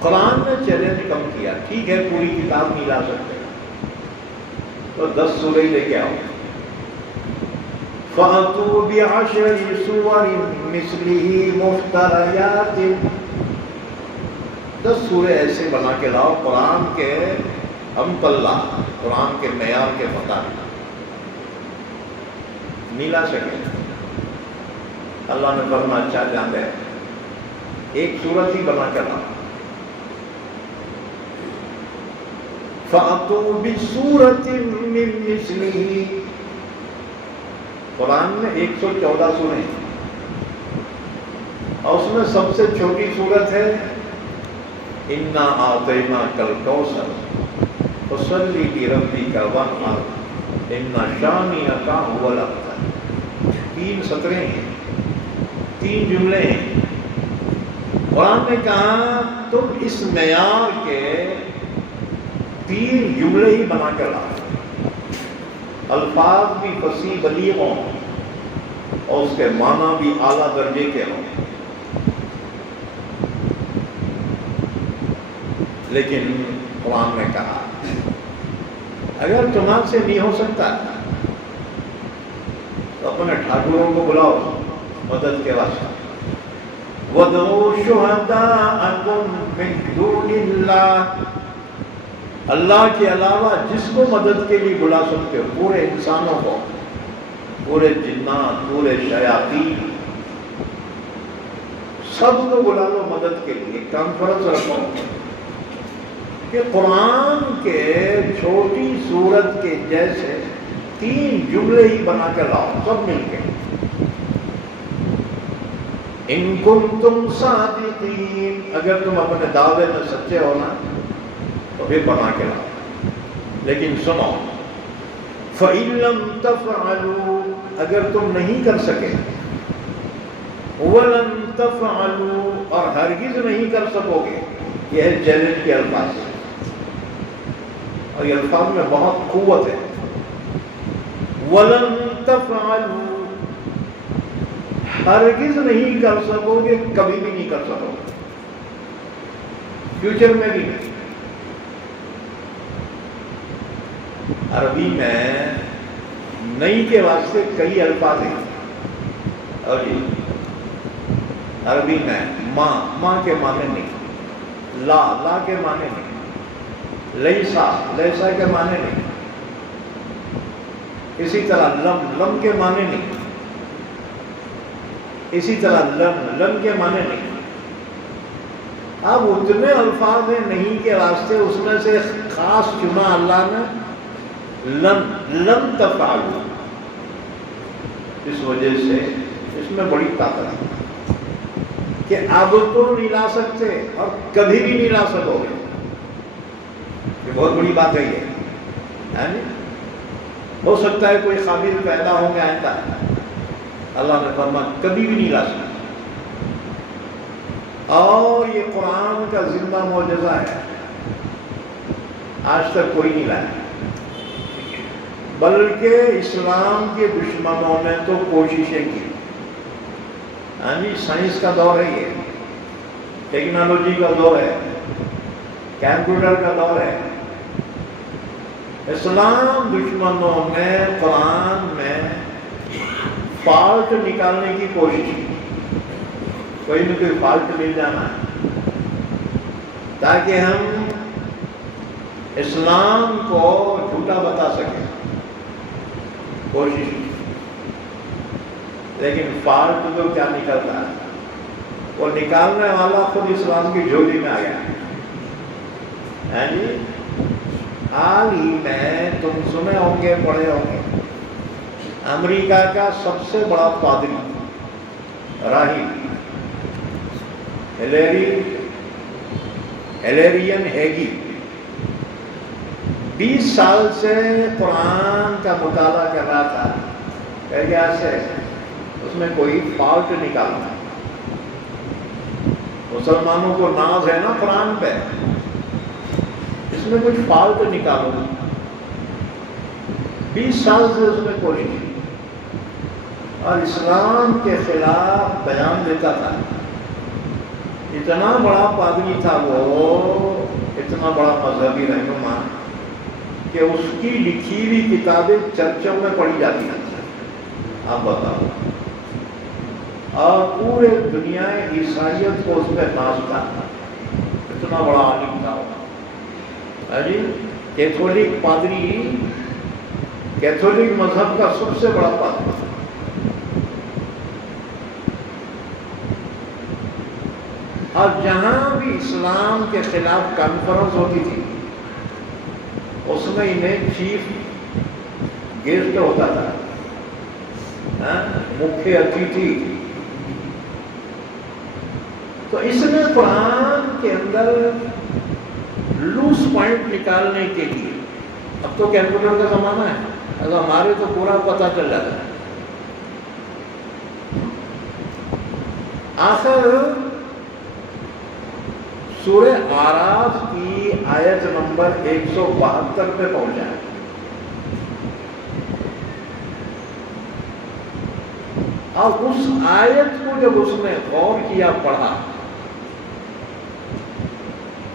قرآن نے چیلنج کم کیا. ٹھیک ہے پوری کتاب نہیں لا سکتے تو 10 سورہ لے کے آؤ. فَأْتُوا بِعَشْرِ سُوَرٍ مِثْلِهِ مُفْتَرَيَاتٍ. 10 سورے ایسے بنا کے لاؤ قرآن کے ہم پلہ، قرآن کے معیار کے مطابق. نہیں لا سکے. اللہ نے فرمایا اچھا جان ہے ایک سورت ہی بنا کے لاؤ. فَأْتُوا بِسُورَةٍ مِّن مِثْلِهِ. قرآن میں 114 سورے ہیں اور اس میں سب سے چھوٹی سورت ہے اِنَّا أَعْطَيْنَاكَ الْكَوْثَرَ فَصَلِّ لِرَبِّكَ وَانْحَرْ إِنَّ شَانِئَكَ هُوَ الْأَبْتَرُ. 3 سطریں ہیں، 3 جملے ہیں. قرآن نے کہا تم اس معیار کے 3 جملے ہی بنا کر لاؤ. الفاظ بھی فصیح بلیغ ہوں اور اس کے معنی بھی اعلیٰ درجے کے ہوں. لیکن قرآن نے کہا اگر تمہارے سے نہیں ہو سکتا تو اپنے ٹھاکروں کو بلاؤ مدد کے واسطے. وَادْعُوا شُهَدَاءَكُم مِّن دُونِ اللَّهِ. اللہ کے علاوہ جس کو مدد کے لیے بلا سکتے ہو، پورے انسانوں کو، پورے جنات، پورے شیاطین، سب کو بلا لو مدد کے لیے. کانفرنس رکھو کہ قرآن کے چھوٹی سورت کے جیسے 3 جملے ہی بنا کے لاؤ سب مل کے. ان کنتم صادقین. اگر تم اپنے دعوے میں سچے ہو نا تو پھر بنا کے لاؤ. لیکن سنو فَإِن لَّمْ تَفْعَلُوا. اگر تم نہیں کر سکے وَلَن تَفْعَلُوا. اور ہرگز نہیں کر سکو گے. یہ ہے چیلنج کے الفاظ اور یہ الفاظ میں بہت قوت ہے. وَلَن تَفْعَلُوا. ہرگز نہیں کر سکو گے، کبھی بھی نہیں کر سکو گے، فیوچر میں بھی نہیں. عربی میں نئی کے واسطے کئی الفاظ ہیں. اور عربی میں ماں کے معنی نہیں، لا کے معنی نہیں، لیسا کے معنی نہیں، اسی طرح لم کے معنی نہیں، اسی طرح لم کے معنی نہیں. اب اتنے الفاظ ہیں نہیں کے واسطے، اس میں سے خاص چنا اللہ نے لم تفعلوا. اس وجہ سے اس میں بڑی طاقت ہے کہ اب تو نہیں لا سکتے اور کبھی بھی نہیں لا سکو گے. یہ بہت بڑی بات ہے. یہ ہو سکتا ہے کوئی قابل پیدا ہو گے آئندہ، اللہ نے فرمایا کبھی بھی نہیں لا سکتا. اور یہ قرآن کا زندہ معجزہ ہے، آج تک کوئی نہیں لایا. بلکہ اسلام کے دشمنوں نے تو کوششیں کی. سائنس کا دور ہے، یہ ٹیکنالوجی کا دور ہے، کمپیوٹر کا دور ہے. اسلام دشمنوں نے قرآن میں فالٹ نکالنے کی کوشش کی. کوئی نہ کوئی فالٹ مل جانا ہے تاکہ ہم اسلام کو جھوٹا بتا سکیں. کوشش کی، لیکن فالٹ تو کیا نکلتا ہے؟ وہ نکالنے والا خود اسلام کی جھولی میں آ گیا. حال ہی میں تم سنے ہوں گے، پڑھے ہوں گے امریکہ کا سب سے بڑا پادری راہب ہیلیرین ہیگی 20 سال سے قرآن کا مطالعہ کر رہا تھا، سے اس میں کوئی فالٹ نکالنا۔ مسلمانوں کو ناز ہے نا قرآن پہ، اس میں کچھ فالٹ نکالو۔ 20 سال سے اس میں کوئی نہیں، اور اسلام کے خلاف بیان دیتا تھا۔ اتنا بڑا پادری تھا وہ، اتنا بڑا مذہبی رہنما کہ اس کی لکھی ہوئی کتابیں چرچوں میں پڑھی جاتی ہیں۔ آپ بتاؤ، اور پورے دنیا عیسائیت کو اس پہ ناز تھا، اتنا بڑا عالم تھا وہ۔ جی کیتھولک پادری، کیتھولک مذہب کا سب سے بڑا پادری۔ اور جہاں بھی اسلام کے خلاف کانفرنس ہوتی تھی اس میں انہیں چیف گیسٹ ہوتا تھا، مکھیہ اتھیتھی۔ تو اس نے قرآن کے اندر لوس پوائنٹ نکالنے کے لیے، اب تو کیلکولیٹر کا زمانہ ہے، اگر ہمارے تو پورا پتہ چل جاتا ہے۔ آخر سورہ اعراف کی آیت نمبر 172 پہ پہنچا ہے۔ اور اس آیت کو جب اس نے غور کیا، پڑھا،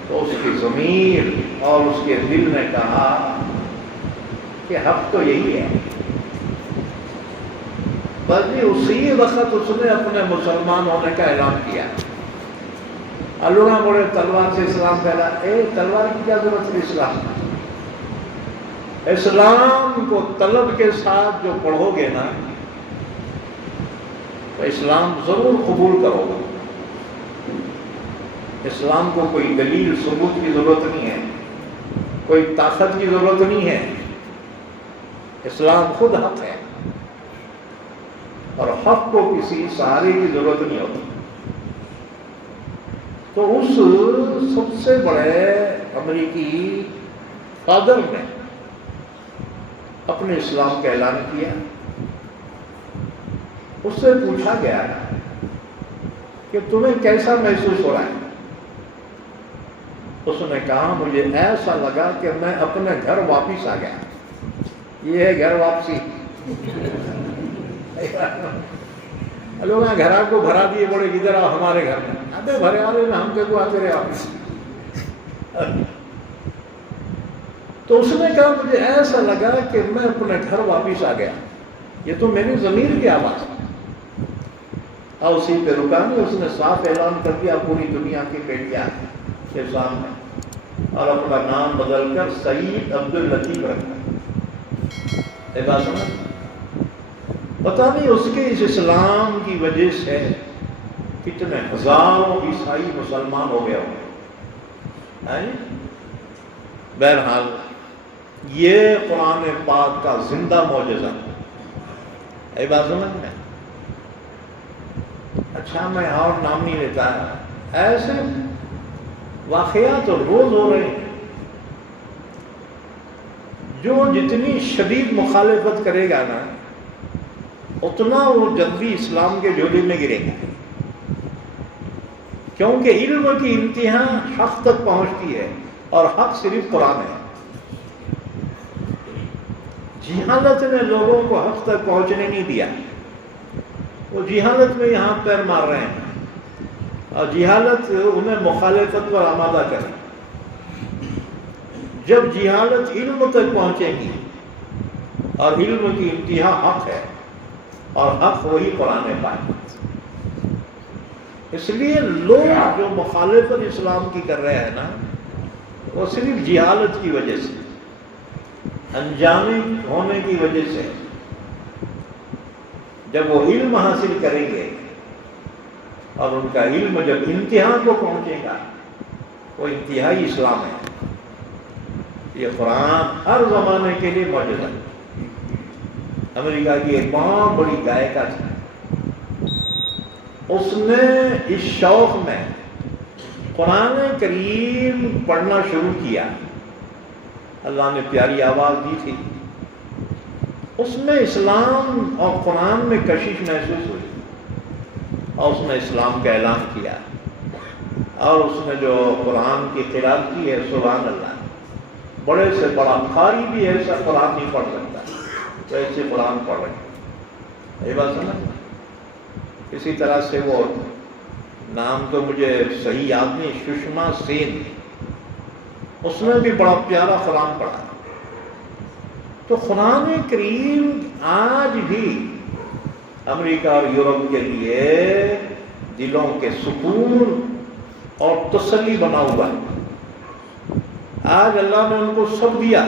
تو اس کی ضمیر اور اس کے دل نے کہا کہ حق تو یہی ہے۔ بلکہ اسی وقت اس نے اپنے مسلمان ہونے کا اعلان کیا۔ لوگ بولے تلوار سے اسلام پھیلا، تلوار کی کیا ضرورت ہے؟ اسلام کو طلب کے ساتھ جو پڑھو گے نا تو اسلام ضرور قبول کرو گا۔ اسلام کو کوئی دلیل ثبوت کی ضرورت نہیں ہے، کوئی طاقت کی ضرورت نہیں ہے، اسلام خود حق ہے، اور حق کو کسی سہارے کی ضرورت نہیں ہوتی۔ تو اس سب سے بڑے امریکی فادر نے اپنے اسلام کا اعلان کیا۔ اس سے پوچھا گیا کہ تمہیں کیسا محسوس ہو رہا ہے؟ اس نے کہا مجھے ایسا لگا کہ میں اپنے گھر واپس آ گیا۔ یہ ہے گھر واپسی۔ لوگ گھر کو بھرا دیے، بڑے ادھر آؤ ہمارے گھر میں، ابے بھرے والے میں ہم کو آتے رہے واپس۔ تو اس نے کہا مجھے ایسا لگا کہ میں اپنے گھر واپس آ گیا، یہ تو میری ضمیر کی آواز ہے۔ اور اسی پہ رکا نہیں، اس نے صاف اعلان کر دیا پوری دنیا کی میڈیا کے سامنے، اور اپنا نام بدل کر سعید عبداللطیف رکھا۔ ایک بات سمجھ، پتہ نہیں اس کے اس اسلام کی وجہ سے کتنے ہزاروں عیسائی مسلمان ہو گئے ہوں گے۔ بہرحال یہ قرآن پاک کا زندہ معجزہ ہے، بات سمجھ میں۔ اچھا میں اور نام نہیں لیتا، ایسے واقعات روز ہو رہے ہیں۔ جو جتنی شدید مخالفت کرے گا نا اتنا وہ جلدی اسلام کے جھولی میں گرے گا، کیونکہ علم کی انتہا حق تک پہنچتی ہے، اور حق صرف قرآن ہے۔ جہالت نے لوگوں کو حق تک پہنچنے نہیں دیا، وہ جہالت میں یہاں پیر مار رہے ہیں، اور جہالت انہیں مخالفت پر آمادہ کرے۔ جب جہالت علم تک پہنچے گی، اور علم کی انتہا حق ہے، اور حق وہی قرآن پاک۔ اس لیے لوگ جو مخالفت اسلام کی کر رہے ہیں نا، وہ صرف جہالت کی وجہ سے، انجانے ہونے کی وجہ سے۔ جب وہ علم حاصل کریں گے اور ان کا علم جب انتہا کو پہنچے گا، وہ انتہائی اسلام ہے۔ یہ قرآن ہر زمانے کے لیے موجود ہے، امریکہ کی ایک بہت بڑی گائکا تھی، اس نے اس شوق میں قرآن کریم پڑھنا شروع کیا، اللہ نے پیاری آواز دی تھی، اس میں اسلام اور قرآن میں کشش محسوس ہوئی اور اس نے اسلام کا اعلان کیا، اور اس نے جو قرآن کی قرات کی ہے، سبحان اللہ، بڑے سے بڑا قاری بھی ایسا قرآن نہیں پڑھ سکتا ویسے قرآن پڑھ رہے ہیں، یہ بات سمجھ۔ اسی طرح سے وہ نام تو مجھے صحیح یاد نہیں، سشما سین، اس نے بھی بڑا پیارا قرآن پڑھا۔ تو قرآن کریم آج بھی امریکہ اور یورپ کے لیے دلوں کے سکون اور تسلی بنا ہوا ہے۔ آج اللہ نے ان کو سب دیا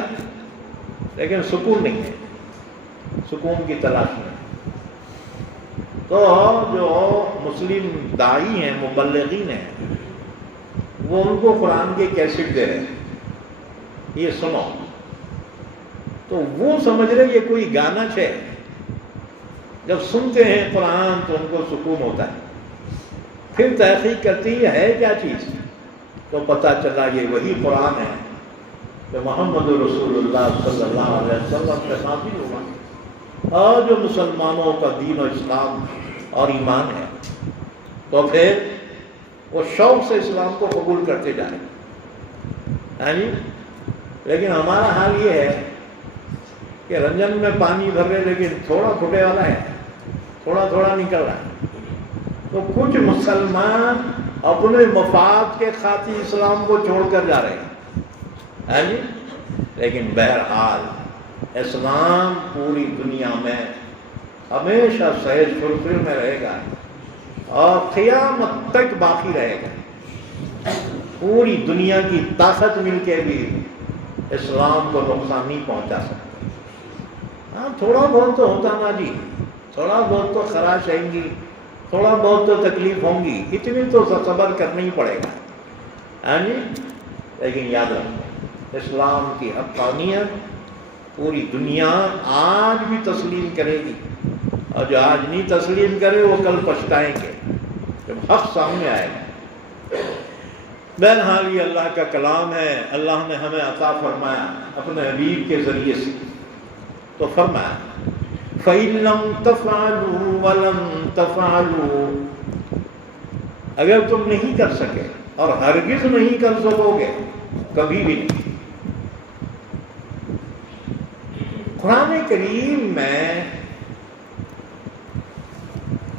لیکن سکون نہیں ہے، سکون کی تلاش میں۔ تو جو مسلم داعی ہیں، مبلغین ہیں، وہ ان کو قرآن کے کیسٹ دے رہے ہیں، یہ سنو، تو وہ سمجھ رہے یہ کوئی گانا ہے، جب سنتے ہیں قرآن تو ان کو سکون ہوتا ہے، پھر تحقیق کرتی ہے کیا چیز، تو پتہ چلا یہ وہی قرآن ہے کہ محمد رسول اللہ صلی اللہ علیہ وسلم سے نازل ہوا اور جو مسلمانوں کا دین و اسلام اور ایمان ہے، تو پھر وہ شوق سے اسلام کو قبول کرتے جائیں۔ لیکن ہمارا حال یہ ہے کہ رنجن میں پانی بھر رہے لیکن تھوڑا پھٹے والا ہے، تھوڑا تھوڑا نکل رہا ہے۔ تو کچھ مسلمان اپنے مفاد کے خاطر اسلام کو چھوڑ کر جا رہے ہیں، لیکن بہرحال اسلام پوری دنیا میں ہمیشہ صحیح سلسلے میں رہے گا اور قیامت تک باقی رہے گا۔ پوری دنیا کی طاقت مل کے بھی اسلام کو نقصان نہیں پہنچا سکتی۔ ہاں تھوڑا بہت تو ہوتا نا جی، تھوڑا بہت تو خراش آئیں گی، تھوڑا بہت تو تکلیف ہوں گی، اتنی تو صبر کرنا ہی پڑے گا، لیکن یاد رکھیں اسلام کی حقانیت پوری دنیا آج بھی تسلیم کرے گی، اور جو آج نہیں تسلیم کرے وہ کل پچھتائیں گے جب حق سامنے آئے گا۔ بہرحال یہ اللہ کا کلام ہے، اللہ نے ہمیں عطا فرمایا اپنے حبیب کے ذریعے سے، تو فرمایا فَإِن لَمْ تَفْعَلُوا وَلَمْ تَفْعَلُوا، اگر تم نہیں کر سکے اور ہرگز نہیں کر سکو گے، کبھی بھی نہیں۔ قرآن کریم میں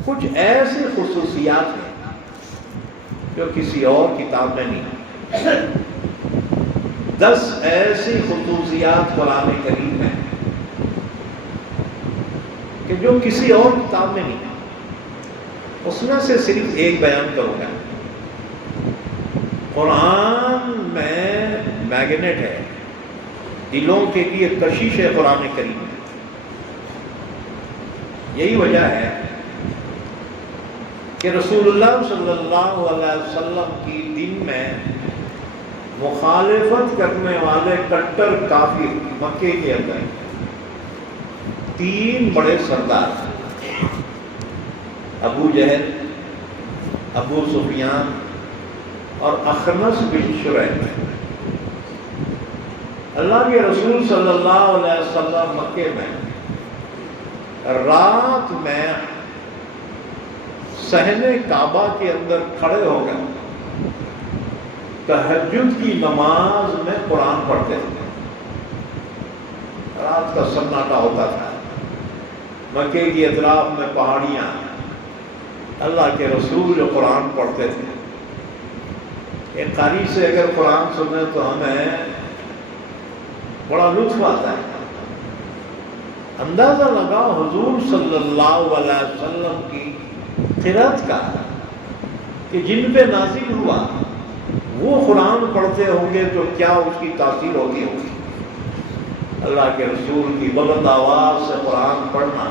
کچھ ایسی خصوصیات ہیں جو کسی اور کتاب میں نہیں، 10 ایسی خصوصیات قرآن کریم میں کہ جو کسی اور کتاب میں نہیں، اس میں سے صرف ایک بیان کروں گا۔ قرآن میں میگنیٹ ہے، دلوں کے لیے کشش ہے قرآن کریم میں۔ یہی وجہ ہے کہ رسول اللہ صلی اللہ علیہ وسلم کی دین میں مخالفت کرنے والے کٹر کافر مکے کے اندر 3 بڑے سردار، ابو جہل، ابو سفیان اور اخنس بن شریح۔ اللہ کے رسول صلی اللہ علیہ وسلم مکے میں رات میں صحن کعبہ کے اندر کھڑے ہو گئے تہجد کی نماز میں قرآن پڑھتے تھے۔ رات کا سناٹا ہوتا تھا، مکے کی اطراف میں پہاڑیاں، اللہ کے رسول جو قرآن پڑھتے تھے۔ ایک قاری سے اگر قرآن سنیں تو ہمیں بڑا لطف آتا ہے، اندازہ لگا حضور صلی اللہ علیہ وسلم کی قرات کا کہ جن پہ نازل ہوا وہ قرآن پڑھتے ہوں گے تو کیا اس کی تاثیر ہوگی۔ اللہ کے رسول کی بلند آواز سے قرآن پڑھنا،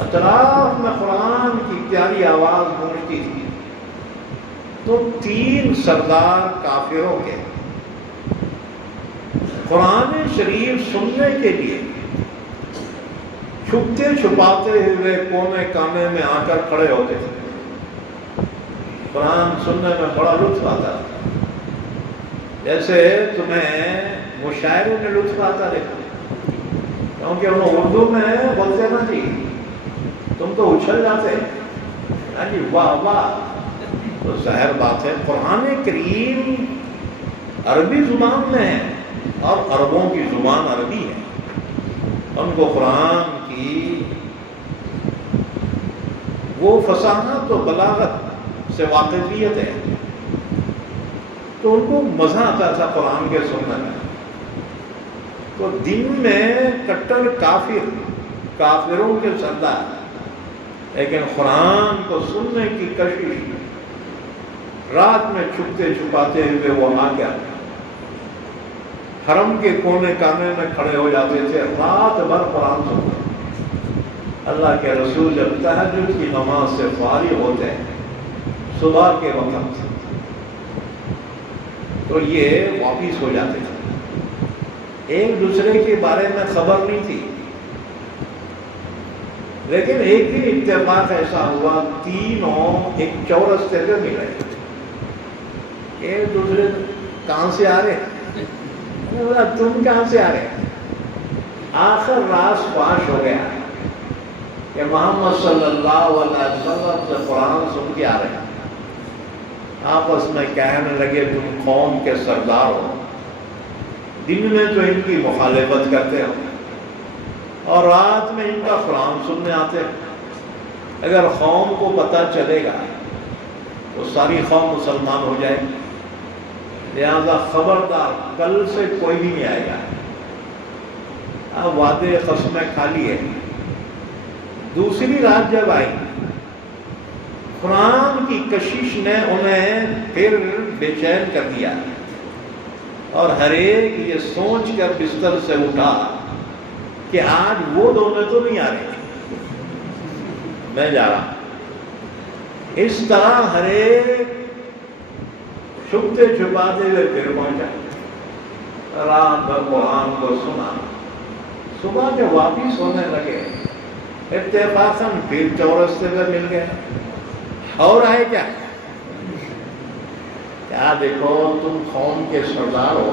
اطراف میں قرآن کی پیاری آواز گونجتی تھی، تو 3 سردار کافروں کے قرآن شریف سننے کے لیے چھپتے چھپاتے ہوئے کونے کانے میں آ کر کھڑے ہوتے تھے۔ قرآن سننے میں بڑا لطف آتا تھا، جیسے تمہیں مشاعرے میں لطف آتا دیکھو، کیونکہ انہوں اردو میں بولتے نا جی، تم تو اچھل جاتے ہاں جی، واہ واہ۔ تو ظاہر بات ہے قرآن کریم عربی زبان میں ہے اور عربوں کی زبان عربی ہے، ان کو قرآن کی وہ فصاحت و بلاغت سے واقفیت ہے، تو ان کو مزہ آتا تھا قرآن کے سننے میں۔ تو دن میں کٹر کافروں کے سردار، لیکن قرآن کو سننے کی کشش، رات میں چھپتے چھپاتے ہوئے وہ آ گیا، حرم کے کونے کانے میں کھڑے ہو جاتے تھے، رات بھر قرآن سنتے۔ اللہ کے رسول جب تہجد کی نماز سے فارغ ہوتے ہیں صبح کے وقت، تو یہ واپس ہو جاتے تھے۔ ایک دوسرے کے بارے میں خبر نہیں تھی، لیکن ایک دن اتفاق ایسا ہوا، تینوں ایک چورستے پہ ملے، ایک دوسرے کہاں سے آ رہے؟ بولا تم کہاں سے آ رہے؟ آخر راز فاش ہو گیا کہ محمد صلی اللہ علیہ وسلم سے قرآن سن کے آ رہے ہیں۔ آپس میں کہنے لگے تم قوم کے سردار ہو، دن میں تو ان کی مخالفت کرتے ہو اور رات میں ان کا قرآن سننے آتے ہو، اگر قوم کو پتہ چلے گا تو ساری قوم مسلمان ہو جائے گی، لہذا خبردار کل سے کوئی بھی نہیں آئے گا۔ اب وعدے قسمیں کھا لیے۔ دوسری رات جب آئی، قرآن کی کشش نے انہیں پھر بے چین کر دیا، اور ہر ایک یہ سوچ کر بستر سے اٹھا کہ آج وہ دونوں تو نہیں آ رہے، میں جا رہا۔ اس طرح ہر ایک چھپتے چھپاتے ہوئے پھر پہنچا، رات بھر قرآن کو سنا۔ صبح جب واپس ہونے لگے، اتفاقاً پھر چورستے پہ مل گئے، اور آئے کیا دیکھو تم قوم کے سردار ہو،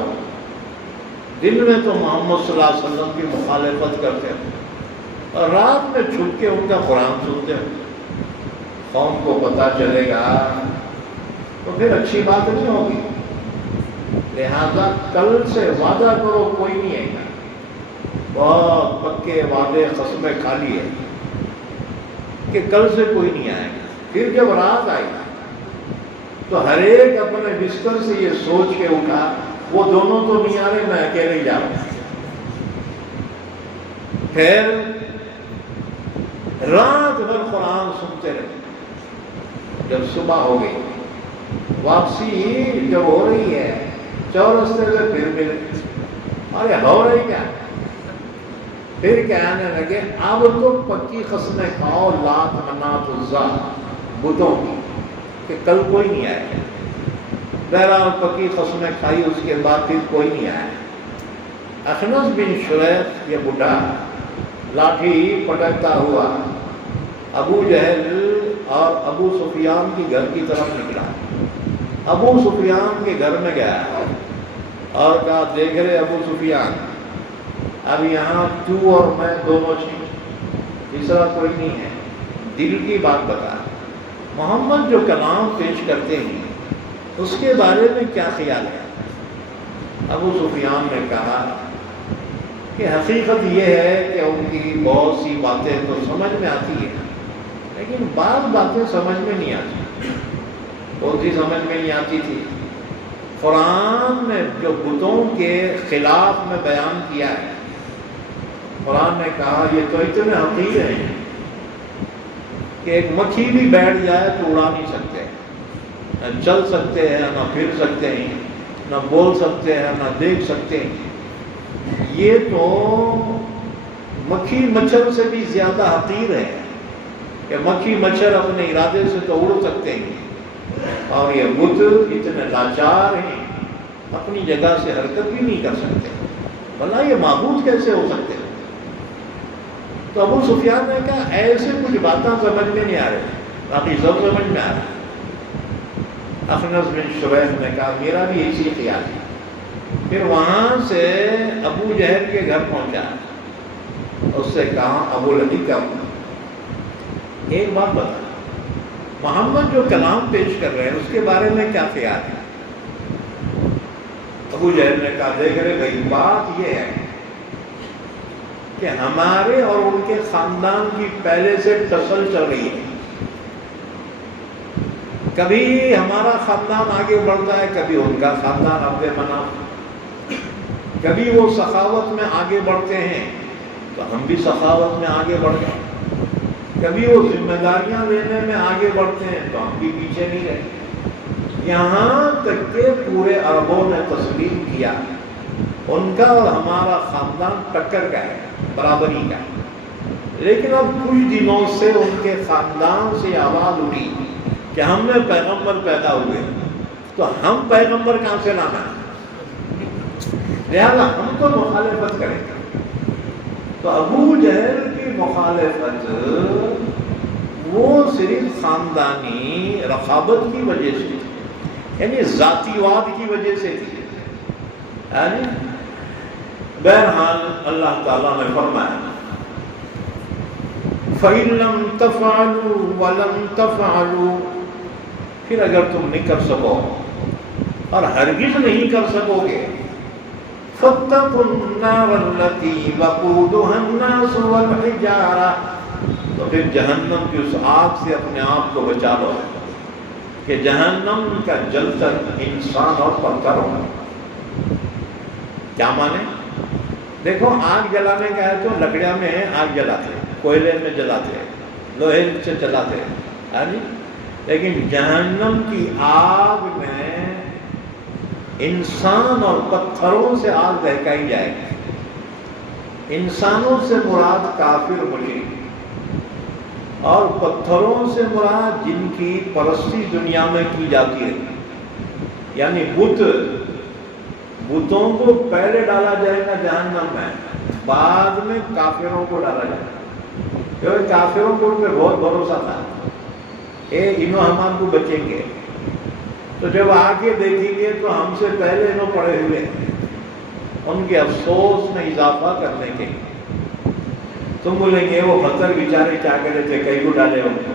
دن میں تو محمد صلی اللہ علیہ وسلم کی مخالفت کرتے ہو اور رات میں چھپ کے ان کا قرآن سنتے ہو، قوم کو پتہ چلے گا تو پھر اچھی بات نہیں ہوگی، لہذا کل سے وعدہ کرو کوئی نہیں آئے گا۔ بہت پکے وعدے قسمیں کھا لیے کہ کل سے کوئی نہیں آئے گا۔ پھر جب رات آئی تو ہر ایک اپنے بستر سے یہ سوچ کے اٹھا وہ دونوں تو نہیں آ رہے، میں اکیلے ہی جا رہا ہوں۔ پھر رات بھر قرآن سنتے رہے۔ جب صبح ہو گئی، واپسی جب ہو رہی ہے، چورستے پہ پھر ملے، ارے ہو رہی کیا؟ پھر کہنے لگے اب تو پکی قسمیں کھاؤ لات منات عزا بتوں کی کہ کل کوئی نہیں آئے گا۔ بہرحال پکی قسمیں کھائی، اس کے بعد پھر کوئی نہیں آیا۔ اخنس بن شریح یہ بڈھا لاٹھی پٹکتا ہوا ابو جہل اور ابو سفیان کی گھر کی طرف نکلا۔ ابو سفیان کے گھر میں گیا اور کہا دیکھ رہے ابو سفیان، اب یہاں تو اور میں دونوں چیز، تیسرا کوئی نہیں ہے، دل کی بات بتا، محمد جو کلام پیش کرتے ہیں اس کے بارے میں کیا خیال ہے؟ ابو سفیان نے کہا کہ حقیقت یہ ہے کہ ان کی بہت سی باتیں تو سمجھ میں آتی ہیں، لیکن بعض باتیں سمجھ میں نہیں آتی۔ کون سی سمجھ میں نہیں آتی تھی؟ قرآن نے جو بتوں کے خلاف میں بیان کیا ہے، قرآن نے کہا یہ تو اتنے حقیر ہیں کہ ایک مکھی بھی بیٹھ جائے تو اڑا نہیں سکتے، نہ چل سکتے ہیں، نہ پھر سکتے ہیں، نہ بول سکتے ہیں، نہ دیکھ سکتے ہیں۔ یہ تو مکھی مچھر سے بھی زیادہ حقیر ہے کہ مکھی مچھر اپنے ارادے سے تو اڑ سکتے ہیں، اور یہ بت اتنے لاچار ہیں اپنی جگہ سے حرکت بھی نہیں کر سکتے، بھلا یہ معبود کیسے ہو سکتے ہیں؟ تو ابو سفیان نے کہا ایسے کچھ باتیں سمجھ میں نہیں آ رہی، باقی سب سمجھ میں آ رہا۔ اخنس بن شریح نے کہا میرا بھی اسی خیال ہے۔ پھر وہاں سے ابو جہل کے گھر پہنچا، اس سے کہا ابو الحکم ایک بات بتا، محمد جو کلام پیش کر رہے ہیں اس کے بارے میں کیا خیال ہے؟ ابو جہل نے کہا دیکھ رہے بھائی، بات یہ ہے کہ ہمارے اور ان کے خاندان کی پہلے سے ٹسل چل رہی ہے، کبھی ہمارا خاندان آگے بڑھتا ہے، کبھی ان کا خاندان عبد مناف، کبھی وہ سخاوت میں آگے بڑھتے ہیں تو ہم بھی سخاوت میں آگے بڑھ گئے، کبھی وہ ذمہ داریاں لینے میں آگے بڑھتے ہیں تو ہم بھی پیچھے نہیں رہے، یہاں تک کہ پورے عربوں نے تسلیم کیا ان کا اور ہمارا خاندان ٹکر کا ہے، برابری کا ہے۔ لیکن اب کچھ دنوں سے ان کے خاندان سے آواز اٹھی کہ ہم نے پیغمبر پیدا ہوئے تو ہم پیغمبر کہاں سے لانا ہے، لہذا ہم تو مخالفت کریں گے۔ تو ابو جہل کی مخالفت وہ صرف خاندانی رقابت کی وجہ سے تھی، یعنی ذاتی واد کی وجہ سے تھی۔ یعنی بہرحال اللہ تعالیٰ نے فرمایا فَإِن لَّمْ تَفْعَلُوا وَلَمْ تَفْعَلُوا، پھر اگر تم نہیں کر سکو اور ہرگز نہیں کر سکو گے، فَاتَّقُوا النَّارَ الَّتِي وَقُودُهَا النَّاسُ وَالْحِجَارَةُ، تو پھر جہنم کی اس آگ سے اپنے آپ کو بچا لو کہ جہنم کا جلتر انسان اور پتھر ہوگا۔ کیا مانے؟ دیکھو آگ جلانے کا ہے تو لکڑیاں میں آگ جلاتے ہیں، کوئلے میں جلاتے ہیں، لوہے سے جلاتے ہیں، لیکن جہنم کی آگ میں انسان اور پتھروں سے آگ دہکائی جائے گی۔ انسانوں سے مراد کافر مشرک اور پتھروں سے مراد جن کی پرستی دنیا میں کی جاتی ہے، یعنی بتوں کو پہلے ڈالا جائے گا جہنم میں، بعد میں کافروں کو ڈالا جائے گا، کیونکہ کافروں کو ان پہ بہت بھروسہ تھا، انہوں ہم کو بچیں گے، تو جب آگے دیکھیں گے تو ہم سے پہلے انہوں پڑے ہوئے ہیں، ان کے افسوس میں اضافہ کرنے کے تم بولیں گے وہ پتھر بیچارے کیا کرے تھے، کئی کو ڈالے ان کو،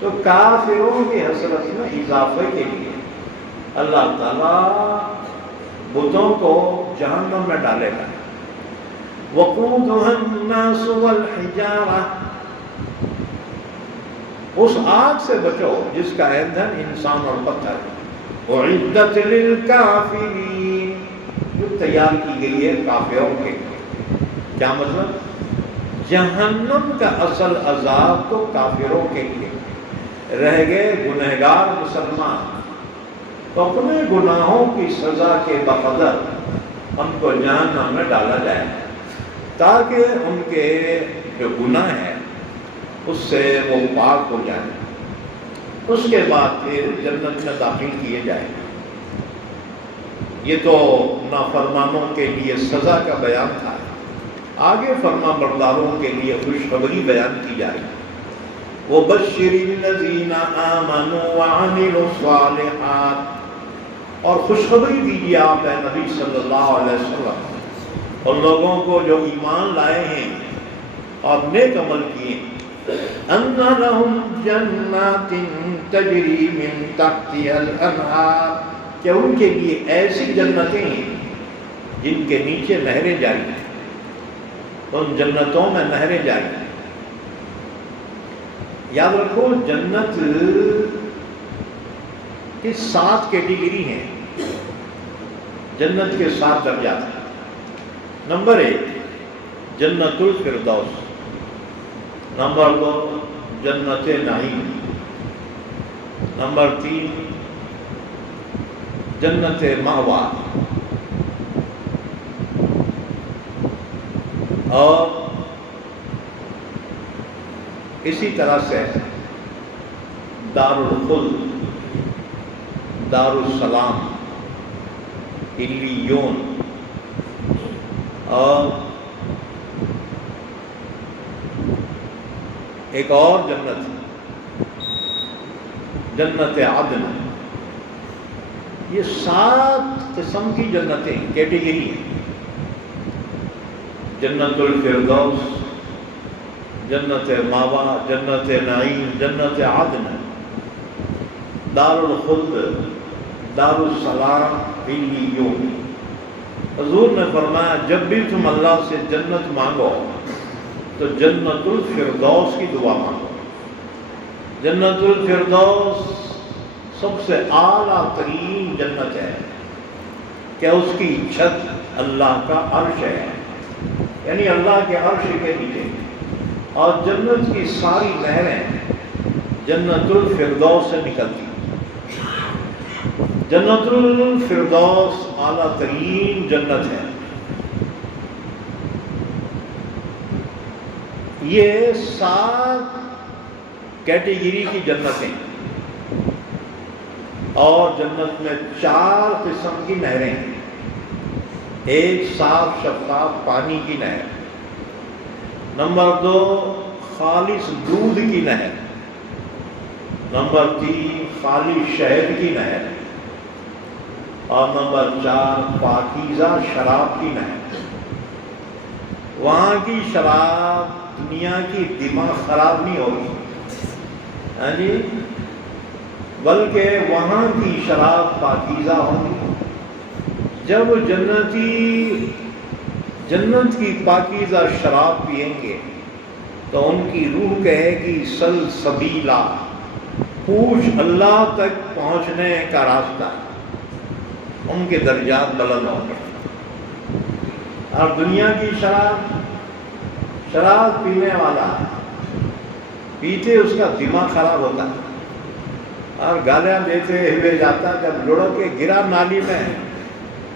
تو کافروں کی حسرت میں اضافے کے لیے اللہ تعالیٰ بتوں کو جہنم میں ڈالے گا۔ وَقُودُهَا النَّاسُ وَالْحِجَارَةُ، اس آگ سے بچو جس کا ایندھن انسان اور پتھر ہے۔ اُعِدَّتْ لِلْكَافِرِينَ، جو تیار کی گئی ہے کافروں کے لیے۔ کیا مطلب؟ جہنم کا اصل عذاب تو کافروں کے لیے، رہ گئے گنہگار مسلمان تو اپنے گناہوں کی سزا کے بقدر ان کو جہنم میں ڈالا جائے تاکہ ان کے جو گناہ ہے اس سے وہ پاک ہو جائیں، اس کے بعد پھر جنت میں داخل کیے جائیں۔ یہ تو نافرمانوں کے لیے سزا کا بیان تھا، آگے فرما برداروں کے لیے خوشخبری بیان کی جائے۔ وَبَشِّرِ الَّذِينَ آمَنُوا وَعَمِلُوا الصَّالِحَاتِ، اور خوشخبری دیجیے آپ اے نبی صلی اللہ علیہ وسلم ان لوگوں کو جو ایمان لائے ہیں اور نیک عمل کیے، أَنَّ لَهُمْ جَنَّاتٍ تَجْرِي مِن تَحْتِهَا الْأَنْهَارُ، کہ ان کے لیے ایسی جنتیں ہیں جن کے نیچے نہریں جاری ہیں، ان جنتوں میں نہریں جاری ہیں۔ یاد رکھو جنت کی 7 کیٹیگری ہیں، جنت کے 7 درجات ہیں۔ نمبر 1 جنت الفردوس، نمبر 2 جنت نعیم، نمبر 3 جنت مأوا، اور اسی طرح سے دار الخلد، دار السلام، علیون، اور ایک اور جنت ہے، جنت عدن۔ یہ 7 قسم کی جنتیں کیٹیگری ہیں۔ جنت الفردوس، جنت ماوا، جنت نعیم، جنت عدن، دار الخلد، دار السلام، علیون۔ حضور نے فرمایا جب بھی تم اللہ سے جنت مانگو تو جنت الفردوس کی دعا مانگو۔ جنت الفردوس سب سے اعلیٰ ترین جنت ہے کہ اس کی چھت اللہ کا عرش ہے، یعنی اللہ کے عرش کے نیچے، اور جنت کی ساری نہریں جنت الفردوس سے نکلتی۔ جنت الفردوس اعلیٰ ترین جنت ہے۔ یہ 7 کیٹیگری کی جنتیں، اور جنت میں 4 قسم کی نہریں ہیں۔ ایک صاف شفاف پانی کی نہر، نمبر 2 خالص دودھ کی نہر، نمبر 3 خالص شہد کی نہر، اور نمبر 4 پاکیزہ شراب کی نہر۔ وہاں کی شراب دنیا کی دماغ خراب نہیں ہوگی، ہاں جی، بلکہ وہاں کی شراب پاکیزہ ہوگی۔ جب جنتی جنت کی پاکیزہ شراب پئیں گے تو ان کی روح کہے گی سلسبیلا، پوچھ اللہ تک پہنچنے کا راستہ۔ ان کے درجات بلند ہوں گے۔ اور دنیا کی شراب پینے والا پیتے اس کا دماغ خراب ہوتا ہے اور گالیاں دیتے ہوئے جاتا، جب لڑک کے گرا نالی میں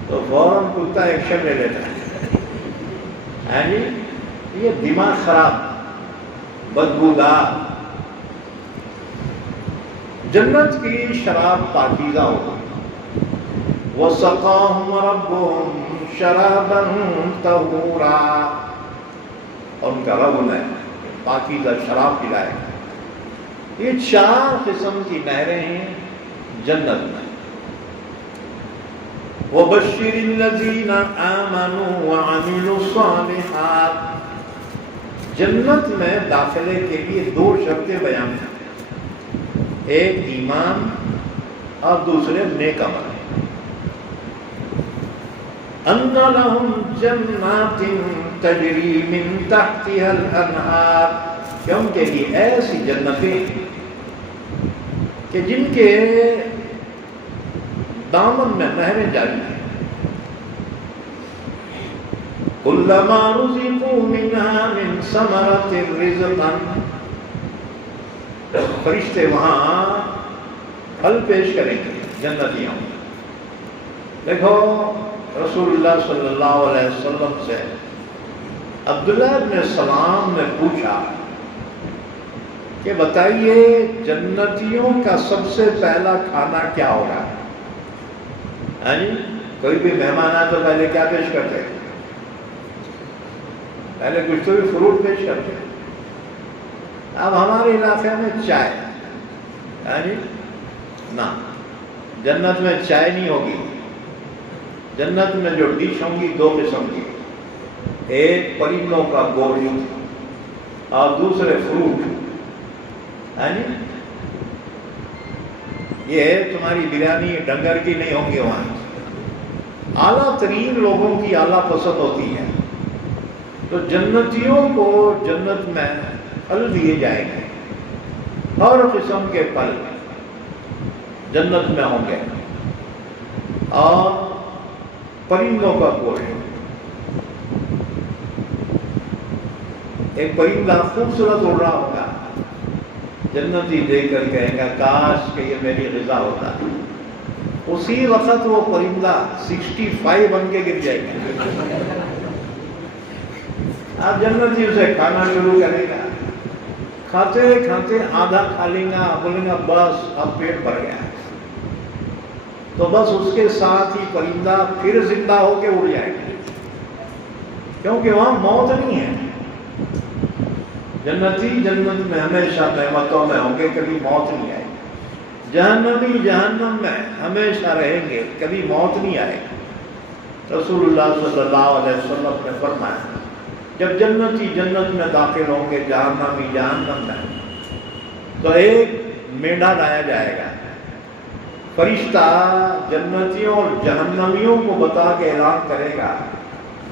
تو فوراً کتا ایکشن لے لیتا ہے جی، یہ دماغ خراب، بدبودار۔ جنت کی شراب پاکیزہ ہوگی۔ وَسَقَاهُمْ رَبُّهُمْ شَرَابًا طَهُورًا، اور ان کا رب انہیں پاکیزہ شراب پلائے گا۔ یہ 4 قسم کی نہریں ہیں جنت میں۔ وَبَشِّرِ الَّذِينَ آمَنُوا وَعَمِلُوا الصَّالِحَاتِ، جنت میں داخلے کے لیے 2 شرطیں بیان ہیں، ایک ایمان اور دوسرے نیک عمل۔ أَنَّ لَهُمْ جَنَّاتٍ تَجْرِي مِن تَحْتِهَا الْأَنْهَارُ، کہ ان کے لیے ایسی جنتیں کہ جن کے دامن میں نہریں جاری ہیں۔ كُلَّمَا رُزِقُوا مِنْهَا مِن ثَمَرَةٍ رِزْقًا، فرشتے وہاں پھل پیش کریں گے جنتیوں۔ دیکھو رسول اللہ صلی اللہ علیہ وسلم سے عبداللہ ابن سلام نے پوچھا کہ بتائیے جنتیوں کا سب سے پہلا کھانا کیا ہوگا؟ ہاں جی، کوئی بھی مہمان آئے تو پہلے کیا پیش کرتے؟ پہلے کچھ تو بھی فروٹ پیش کرتے۔ اب ہمارے علاقے میں چائے، ہاں جی، نہ، جنت میں چائے نہیں ہوگی۔ جنت میں جو ڈش ہوں گی 2 قسم کی، ایک پرندوں کا گوشت اور دوسرے فروٹ، ہاں جی، یہ تمہاری بریانی ڈنگر کی نہیں ہوگی، وہاں اعلیٰ ترین لوگوں کی اعلیٰ پسند ہوتی ہے۔ تو جنتیوں کو جنت میں پھل دیے جائیں گے، ہر قسم کے پھل جنت میں ہوں گے، اور پرندوں کا گوشت۔ ایک پرندہ خوبصورت اڑ رہا ہوگا، جنتی دیکھ کر کہے گا کاش کہ یہ میری غذا ہوتا ہے۔ اسی وقت وہ پرندہ 65 بن کے گر جائے گا۔ اب جنتی اسے کھانا شروع کرے گا، کھاتے کھاتے آدھا کھا لیں گا، بولیں گا بس اب پیٹ بھر گیا ہے، تو بس اس کے ساتھ ہی پرندہ پھر زندہ ہو کے اڑ جائے گا، کیونکہ وہاں موت نہیں ہے۔ جنتی جنت میں ہمیشہ نعمتوں میں ہوں گے، کبھی موت نہیں آئے گی۔ جہنمی جہنم میں ہمیشہ رہیں گے، کبھی موت نہیں آئے گی۔ رسول اللہ صلی اللہ علیہ وسلم نے فرمایا جب جنتی جنت میں داخل ہوں گے، جہنمی جہنم میں، تو ایک مینڈا لایا جائے گا۔ فرشتہ جنتیوں اور جہنمیوں کو بتا کے اعلان کرے گا،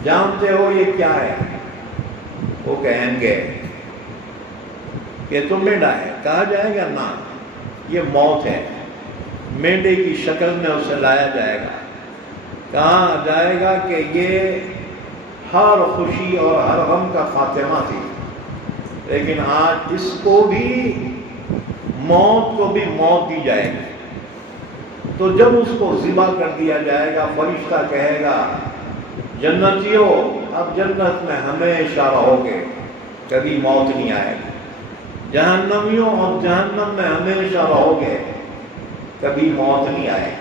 جانتے ہو یہ کیا ہے؟ وہ کہیں گے کہ تو مینڈا ہے۔ کہا جائے گا نا، یہ موت ہے۔ مینڈے کی شکل میں اسے لایا جائے گا، کہا جائے گا کہ یہ ہر خوشی اور ہر غم کا خاتمہ تھی، لیکن آج اس کو بھی، موت کو بھی موت دی جائے گی۔ تو جب اس کو ذبح کر دیا جائے گا، فرشتہ کہے گا جنتیوں اب جنت میں ہمیشہ رہو گے، کبھی موت نہیں آئے گی۔ جہنمیوں اب جہنم میں ہمیشہ رہو گے، کبھی موت نہیں آئے گی۔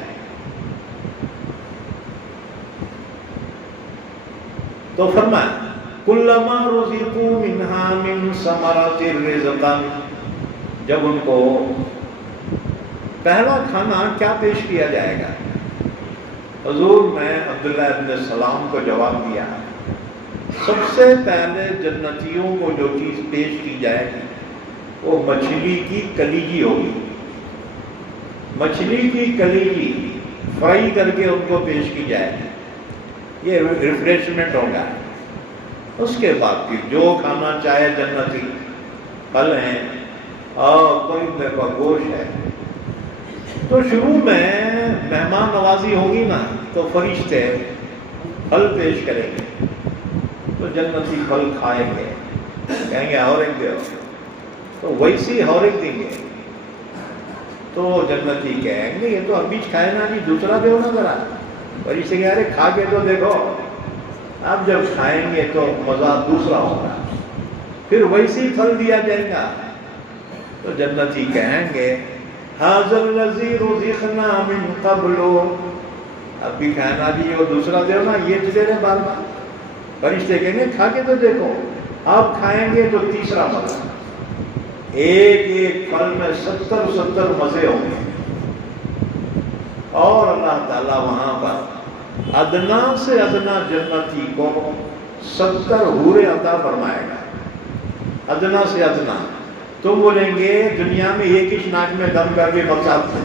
تو فرمایا کلما رزقوا منها من ثمرات رزقا، جب ان کو پہلا کھانا کیا پیش کیا جائے گا؟ حضور میں عبداللہ ابن سلام کو جواب دیا، سب سے پہلے جنتیوں کو جو چیز پیش کی جائے گی وہ مچھلی کی کلیجی ہوگی۔ مچھلی کی کلیجی فرائی کر کے ان کو پیش کی جائے گی، یہ ریفریشمنٹ ہوگا۔ اس کے بعد پھر جو کھانا چاہے جنتی، پھل ہیں اور کوئی دیکھو گوشت ہے۔ تو شروع میں مہمان نوازی ہوگی نا، تو فرشتے پھل پیش کریں گے، تو جنتی پھل کھائیں گے، کہیں گے اور ایک دو، تو ویسی اور ایک دیں گے۔ تو جنتی کہیں گے یہ تو ابھی کھائے نا جی، دوسرا دو نا ذرا۔ فرشتے کہیں ارے کھا کے تو دیکھو، اب جب کھائیں گے تو مزہ دوسرا ہوگا۔ پھر ویسی پھل دیا جائے گا، تو جنتی کہیں گے ھذا الذی رزقنا من قبل، اب بھی کھانا جی وہ دوسرا دو نا، یہ دے رہے بار بار۔ فرشتے کہیں گے کھا کے تو دیکھو، اب کھائیں گے تو تیسرا مزہ۔ ایک ایک پھل میں 70 مزے ہوں گے، اور اللہ تعالیٰ وہاں پر ادنا سے ادنا جنتی کو 70 حوریں عطا فرمائے گا۔ ادنا سے ادنا، تم بولیں گے دنیا میں ایک ہی ناک میں دم کر کے مقصد،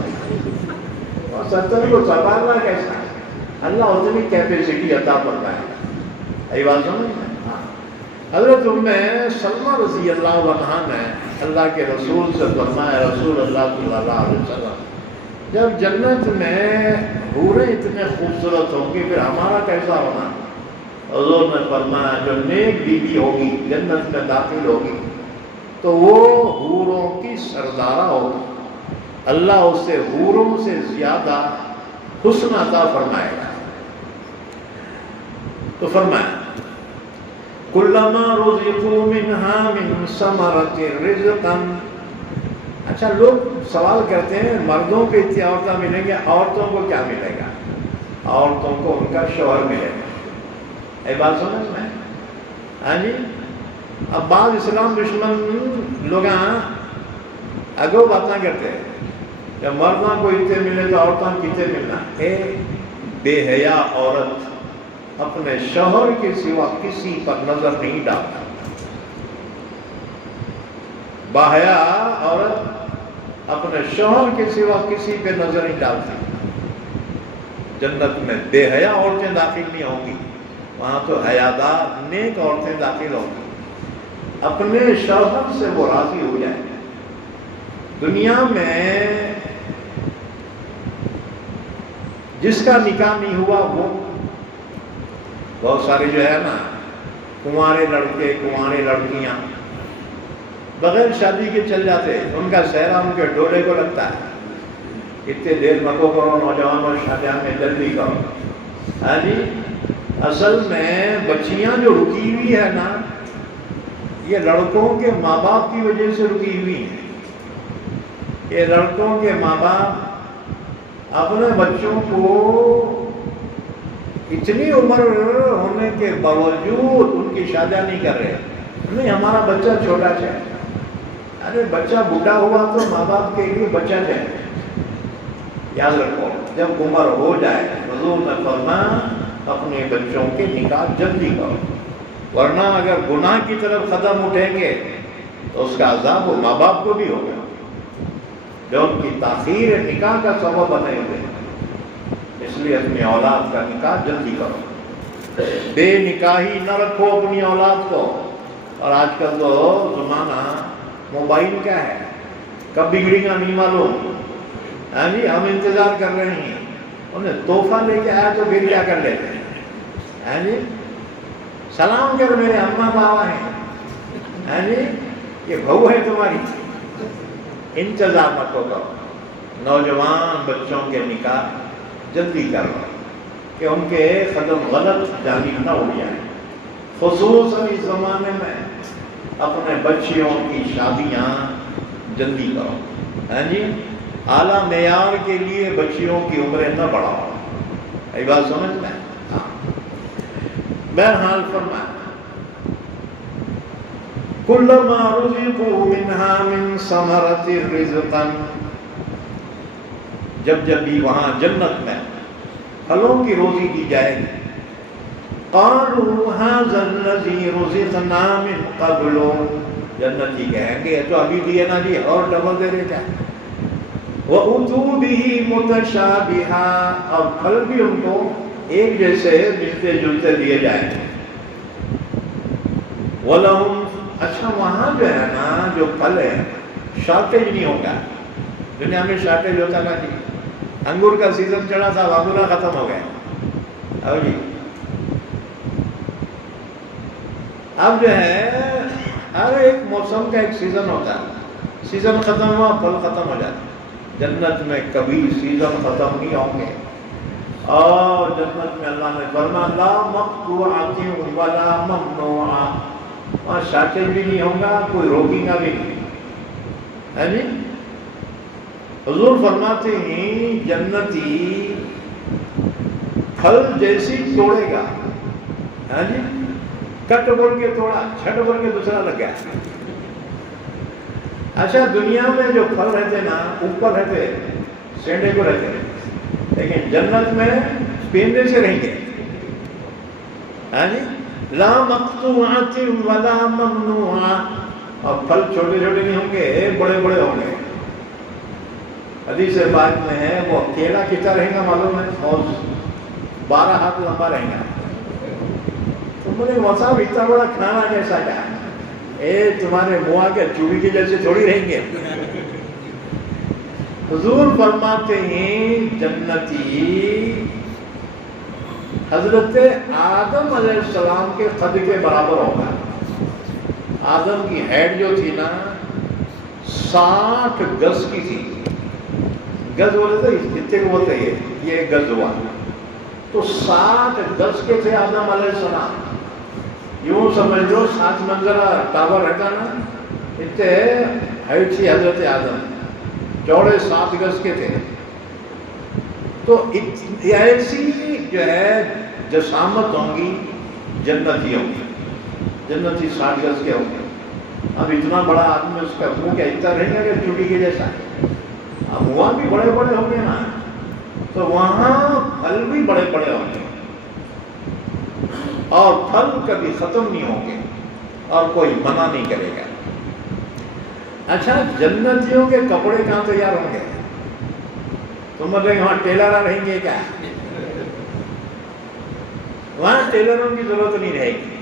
اور 70 کو سنبھالنا کیسا؟ اللہ اتنی کیپیسٹی عطا فرمائے گا۔ ای بات سمجھ میں؟ حضرت ام سلمہ رضی اللہ عنہا نے اللہ کے رسول سے فرمایا، رسول اللہ صلی اللہ علیہ وسلم جب جنت میں حوریں اتنے خوبصورت ہوں گی پھر ہمارا کیسا ہونا؟ حضور نے فرمایا جو نیک بیوی ہوگی جنت میں داخل ہوگی تو وہ حوروں کی سردارہ ہوگی، اللہ اسے حوروں سے زیادہ حسن عطا فرمائے گا۔ تو فرمایا کلما رزقوا منها من ثمرۃ رزقا۔ اچھا لوگ سوال کرتے ہیں مردوں کو اتنی عورتیں ملیں گے، عورتوں کو کیا ملے گا؟ عورتوں کو ان کا شوہر ملے گا۔ یہ بات سمجھ میں؟ ہاں جی، اب بعض اسلام دشمن لوگ اگو باتیں کرتے ہیں جب مردوں کو اتنے ملے تو عورتوں کو کتنے ملنا؟ بے حیا عورت اپنے شوہر کے سوا کسی پر نظر نہیں ڈالتا۔ باحیا عورت اپنے شوہر کے سوا کسی پہ نظر نہیں ڈالتی۔ جنت میں بے حیا عورتیں داخل نہیں ہوں گی، وہاں تو حیادار نیک عورتیں داخل ہوں گی، اپنے شوہر سے وہ راضی ہو جائیں گے۔ دنیا میں جس کا نکاح نہیں ہوا وہ بہت سارے جو ہے نا کنوارے لڑکے کنوارے لڑکیاں بغیر شادی کے چل جاتے، ان کا سہرا ان کے ڈولے کو لگتا ہے، اتنے دیر مکو کرو نوجوانوں شادیاں میں جلدی کرو۔ ہاں جی، اصل میں بچیاں جو رکی ہوئی ہے نا یہ لڑکوں کے ماں باپ کی وجہ سے رکی ہوئی ہیں۔ یہ لڑکوں کے ماں باپ اپنے بچوں کو اتنی عمر ہونے کے باوجود ان کی شادیاں نہیں کر رہے، نہیں ہمارا بچہ چھوٹا چاہے. ارے بچہ بوڑھا ہوا تو ماں باپ کے لیے بچہ چاہے. یاد رکھو جب عمر ہو جائے حضور نے فرمایا اپنے بچوں کے نکاح جلدی کرو، ورنہ اگر گناہ کی طرف قدم اٹھیں گے تو اس کا عذاب وہ ماں باپ کو بھی ہوگا جو ان کی تاخیر نکاح کا سبب بنے ہوئے. اس لیے اپنی اولاد کا نکاح جلدی کرو. بے نکاحی نہ رکھو اپنی اولاد کو. اور آج کل تو زمانہ موبائل کا ہے، کب بگڑے گا نہیں معلوم. ہاں جی ہم انتظار کر رہے ہیں، انہیں تحفہ لے کے آیا تو پھر کیا کر لیتے ہیں. ہاں جی سلام کر میرے اماں بابا ہیں، ہاں جی یہ بہو ہے تمہاری. انتظار مت کرو. نوجوان بچوں کے نکاح جلدی کرو کہ ان کے قدم غلط جانب نہ اڑ جائیں. خصوصاً اس زمانے میں اپنے بچیوں کی شادیاں جلدی کرو. ہاں جی اعلیٰ معیار کے لیے بچیوں کی عمریں نہ بڑھاؤ. یہ بات سمجھ میں. بہرحال فرمایا کلما رزقوا منها من ثمرة رزقا، جب بھی وہاں جنت میں پھلوں کی روزی دی جائے گی، قالوا هذا الذي رزقنا من قبل، جنتی کہیں گے تو ابھی دیے نا جی اور ڈبل دے رہے کیا. وَأُتُوا بِهِ مُتَشَابِهًا، اور پھل بھی ان کو ایک جیسے ملتے جلتے دیے جائیں گے. وَلَهُمْ، اچھا وہاں جو ہے نا جو پھل ہے شارٹیج نہیں ہوگا. دنیا میں شارٹیج ہوتا نا جی، انگور کا سیزن چڑھا تھا انگور ختم ہو گئے. اور جی اب جو ہے ہر ایک موسم کا ایک سیزن ہوتا ہے، سیزن ختم ہوا پھل ختم ہو جاتا. جنت میں کبھی سیزن ختم نہیں ہوں گے. اور جنت میں اللہ نے فرمایا لا مقطوعۃ ولا ممنوعۃ، وہاں شارٹیج بھی نہیں ہوگا، کوئی روکے گا بھی نہیں. ہے جی حضور فرماتے ہیں جنتی پھل جیسی توڑے گا، ہے جی کٹ بول کے توڑا، چھٹ بول کے دوسرا لگ گیا. اچھا دنیا میں جو پھل رہتے نا اوپر رہتے سینڈے کو رہتے، لیکن جنت میں پیندے سے رہیں گے. ہاں جی لا مقطوعۃ ولا ممنوعۃ، اور پھل چھوٹے چھوٹے نہیں ہوں گے، بڑے بڑے ہوں گے. حدیث پاک میں ہے وہ کیلا کتنا رہے گا معلوم ہے، اور 12 ہاتھ لمبا رہے گا. تو مجھے موسم اتنا بڑا کھانا جیسا کیا تمہارے منہ کے چوڑی کے جیسے تھوڑی رہیں گے. حضور فرماتے ہیں جنتی حضرت آدم علیہ السلام کے قد کے برابر ہوگا. آدم کی ہیڈ جو تھی نا 60 گز کی تھی. گز بولے تھے کتنے کو بولتے یہ گز ہوا تو 60 گز کے تھے آدم علیہ السلام. یوں سمجھ لو 7 منزلہ ٹاور رہتا نا، اتنے ہائٹ تھی حضرت آدم، چوڑے 7 گز کے تھے. تو ایسی جو ہے جسامت ہوں گی جنتی ہوں گی. جنتی 60 گز کے ہوں گے. اب اتنا بڑا آدمی اس کا منہ کیا اتنا رہیں گا کہ چوٹی کے جیسا. اب وہاں بھی بڑے بڑے ہوں گے نا، تو وہاں پھل بھی بڑے بڑے ہوں گے، اور پھل کبھی ختم نہیں ہوں گے اور کوئی منع نہیں کرے گا. اچھا جنتیوں کے کپڑے کہاں تیار ہوں گے؟ تم بولے وہاں ٹیلر رہیں گے کیا؟ وہاں ٹیلروں کی ضرورت نہیں رہے گی،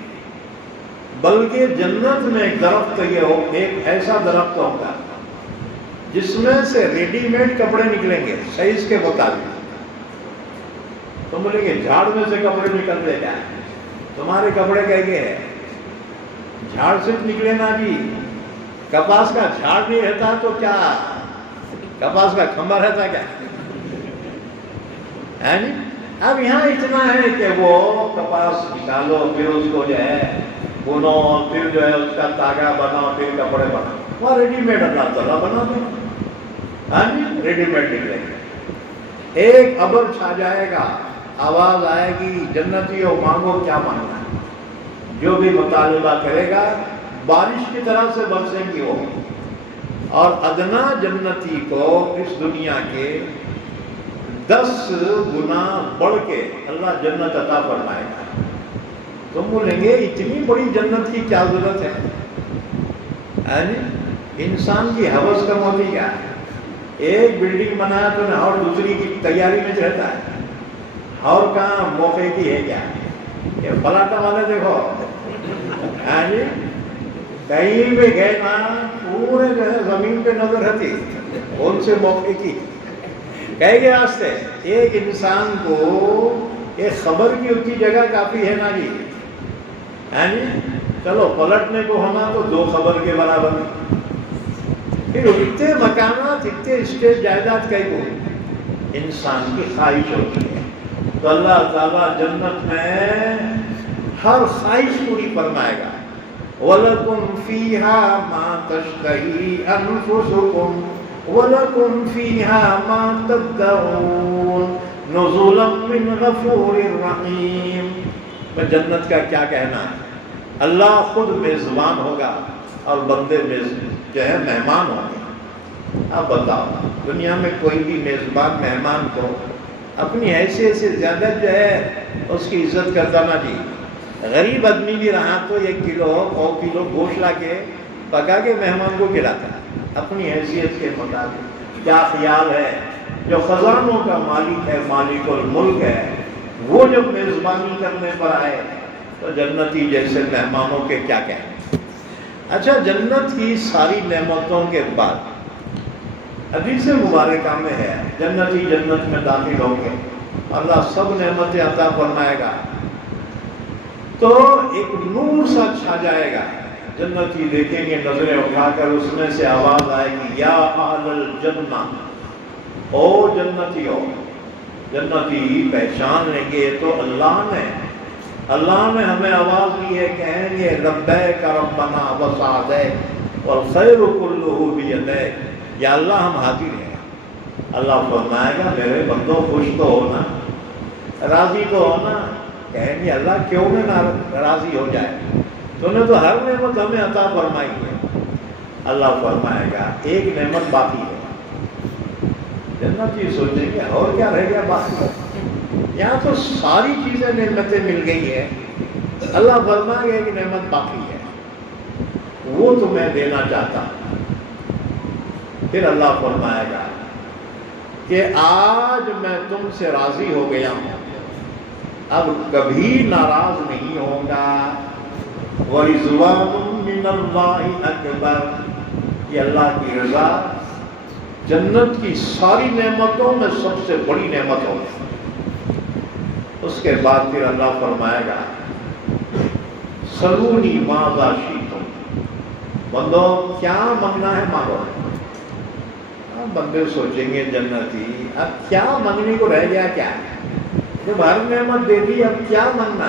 بلکہ جنت میں ایک درخت یہ ہو، ایک ایسا درخت ہوگا جس میں سے ریڈی میڈ کپڑے نکلیں گے سائز کے مطابق. تم بولے کہ جھاڑ میں سے کپڑے نکلتے کیا؟ تمہارے کپڑے کہے ہیں جھاڑ سے نکلے نا جی. کپاس کا جھاڑ نہیں رہتا تو کیا کپاس کا کھمبا رہتا کیا؟ ہے جی اب یہاں اتنا ہے کہ وہ کپاس نکالو، پھر اس کو جو ہے بنو، پھر جو ہے اس کا تاگا بناؤ، پھر کپڑے بناؤ. وہ ریڈی میڈ اللہ تعالیٰ بنا دو. ہاں جی ریڈی میڈ نکلے گا. ایک ابر چھا جائے گا، آواز آئے گی جنتیوں مانگو کیا مانگنا ہے. جو بھی مطالبہ کرے گا بارش کی طرح سے برسیں گی وہ، اور ادنا جنتی کو اس دنیا کے 10 گنا بڑھ کے اللہ جنت عطا فرمائے گا۔ تم بولیں گے اتنی بڑی جنت کی کیا ضرورت ہے؟ انسان کی حوث کم ہوتی کیا؟ ایک بلڈنگ بنایا تو نہ اور دوسری کی تیاری میں رہتا ہے، اور کہاں موقع کی ہے کیا؟ یہ پلاٹا والے دیکھو کہیں بھی گئے نا پورے جو ہے زمین پہ نظر رہتی ان سے موقع کی کہے گے واسطے ایک انسان کو ایک خبر کی اتنی جگہ کافی ہے نا جی، چلو پلٹنے کو ہونا تو 2 خبر کے برابر، پھر اتنے مکانات اتنے اسٹیٹ جائیداد کئی کو انسان کی خواہش ہوتی ہے۔ تو اللہ تعالیٰ جنت میں ہر خواہش پوری فرمائے گا۔ وَلَكُمْ فِيهَا مَا تَشْتَهِي أَنفُسُكُمْ وَلَكُمْ فِيهَا مَا تَدَّعُونَ نُزُلًا مِّنْ غَفُورٍ رَحِيمٍ۔ میں جنت کا کیا کہنا ہے، اللہ خود میزبان ہوگا اور بندے جو ہے مہمان ہوں گے۔ اب بتاؤ دنیا میں کوئی بھی میزبان مہمان کو اپنی حیثیت سے زیادہ جو ہے اس کی عزت کرتا نہ جی، غریب آدمی بھی رہا تو 1 کلو 100 کلو گوشت لا کے پکا کے مہمان کو کھلاتا ہے اپنی حیثیت کے مطابق۔ کیا خیال ہے جو خزانوں کا مالک ہے، مالک الملک ہے، وہ جب میزبانی کرنے پر آئے تو جنتی جیسے مہمانوں کے کیا کہیں۔ اچھا، جنت کی ساری نعمتوں کے بعد حدیث مبارکہ میں ہے جنتی جنت میں داخل ہوں گے، اللہ سب نعمتیں عطا فرمائے گا تو ایک نور سا چھا جائے گا۔ جنتی دیکھیں گے نظریں اٹھا کر، اس میں سے آواز آئے گی یا اہل الجنہ، او جنتیو۔ جنتی پہچان لیں گے تو اللہ نے ہمیں آواز دی ہے، کہیں گے لبیک ربنا وسعدیک والخیر کلہ بیدیک، یا اللہ ہم حاضر ہیں۔ اللہ فرمائے گا میرے بندوں خوش تو ہونا، راضی تو ہونا۔ کہیں گے اللہ کیوں نہ راضی ہو جائے، تو نے تو ہر نعمت ہمیں عطا فرمائی ہے۔ اللہ فرمائے گا ایک نعمت باقی ہے۔ جنتی سوچیں گے اور کیا رہ گیا باقی، یہاں تو ساری چیزیں نعمتیں مل گئی ہیں، اللہ فرمائے گا ایک نعمت باقی ہے، وہ تمہیں دینا چاہتا ہوں۔ پھر اللہ فرمائے گا کہ آج میں تم سے راضی ہو گیا ہوں، اب کبھی ناراض نہیں ہوگا۔ وَرِضْوَانٌ مِّنَ اللَّهِ أَكْبَرُ، یہ اللہ کی رضا جنت کی ساری نعمتوں میں سب سے بڑی نعمت ہوگی۔ اس کے بعد پھر اللہ فرمائے گا سلونی ماذا شئتم، بندو کیا مانگنا ہے مانگو۔ بندے سوچیں گے جنتی اب کیا مانگنے کو رہ گیا، کیا جب ہر نعمت دے دی اب کیا مانگنا۔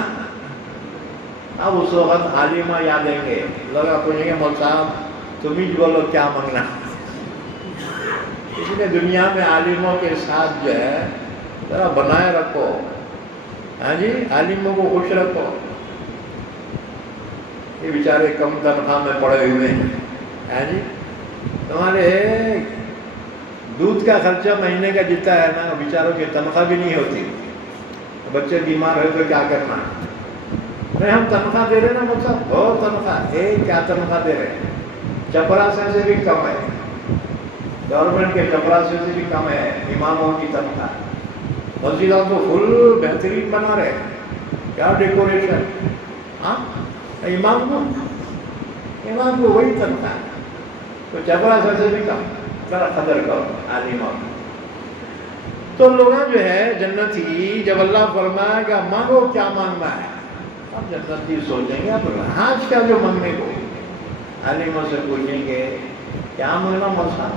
اب اس وقت عالمہ یاد آئیں گے، لوگ پوچھیں گے مول صاحب تم ہی بولو کیا مانگنا۔ اس لیے دنیا میں عالموں کے ساتھ جو ہے ذرا بنائے رکھو، ہاں جی، عالموں کو خوش رکھو۔ یہ بیچارے کم تنخواہ میں پڑے ہوئے ہیں، ہاں جی، تمہارے دودھ کا خرچہ مہینے کا جتنا ہے نا بیچاروں کی تنخواہ بھی نہیں ہوتی، بچے بیمار ہوئے تو کیا کرنا۔ نہیں ہم تنخواہ دے رہے نا مطلب بہت تنخواہ، کیا تنخواہ دے رہے ہیں، چپراسے سے بھی کم ہے، گورنمنٹ کے چپراسے سے بھی کم ہے اماموں کی تنخواہ۔ مسجدوں کو فل بہترین بنا رہے، کیا ڈیکوریشن، ہاں امام کو وہی تنخواہ، تو چپراسے سے بھی کم، ذرا قدر کرو عالموں۔ تو لوگ جو ہے جنتی جب اللہ فرمائے گا مانگو کیا مانگنا ہے، اب جنتی سوچیں گے اب آج کا جو مانگنے کو، عالموں سے پوچھیں گے کیا مانگنا مسا،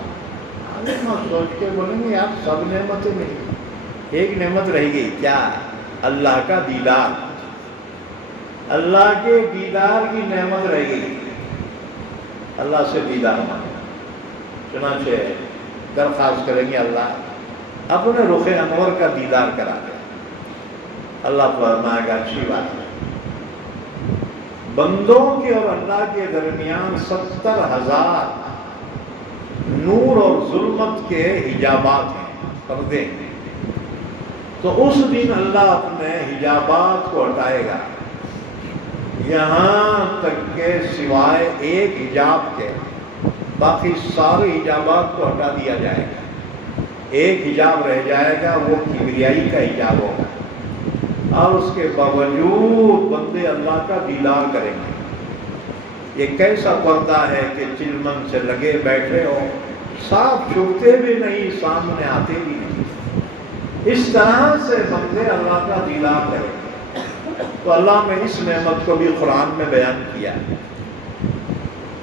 عالموں سوچ کے بولیں گے آپ سب نعمتیں ملی، ایک نعمت رہ گئی، کیا؟ اللہ کا دیدار، اللہ کے دیدار کی نعمت رہ گئی، اللہ سے دیدار مانگنا۔ چنانچہ درخواست کریں گے اللہ اپنے رخ انور کا دیدار کرا دے۔ اللہ فرمائے گا اچھی بات ہے، بندوں کے اور اللہ کے درمیان 70,000 نور اور ظلمت کے حجابات ہیں، پردے ہیں۔ تو اس دن اللہ اپنے حجابات کو ہٹائے گا، یہاں تک کہ سوائے ایک حجاب کے باقی سارے حجابات کو ہٹا دیا جائے گا۔ ایک حجاب رہ جائے گا، وہ کبریائی کا حجاب ہوگا، اور اس کے باوجود بندے اللہ کا دیدار کریں گے۔ یہ کیسا پردہ ہے کہ چلمن سے لگے بیٹھے ہو، صاف چھپتے بھی نہیں، سامنے آتے بھی نہیں، اس طرح سے بندے اللہ کا دیدار کریں گے۔ تو اللہ نے اس نعمت کو بھی قرآن میں بیان کیا،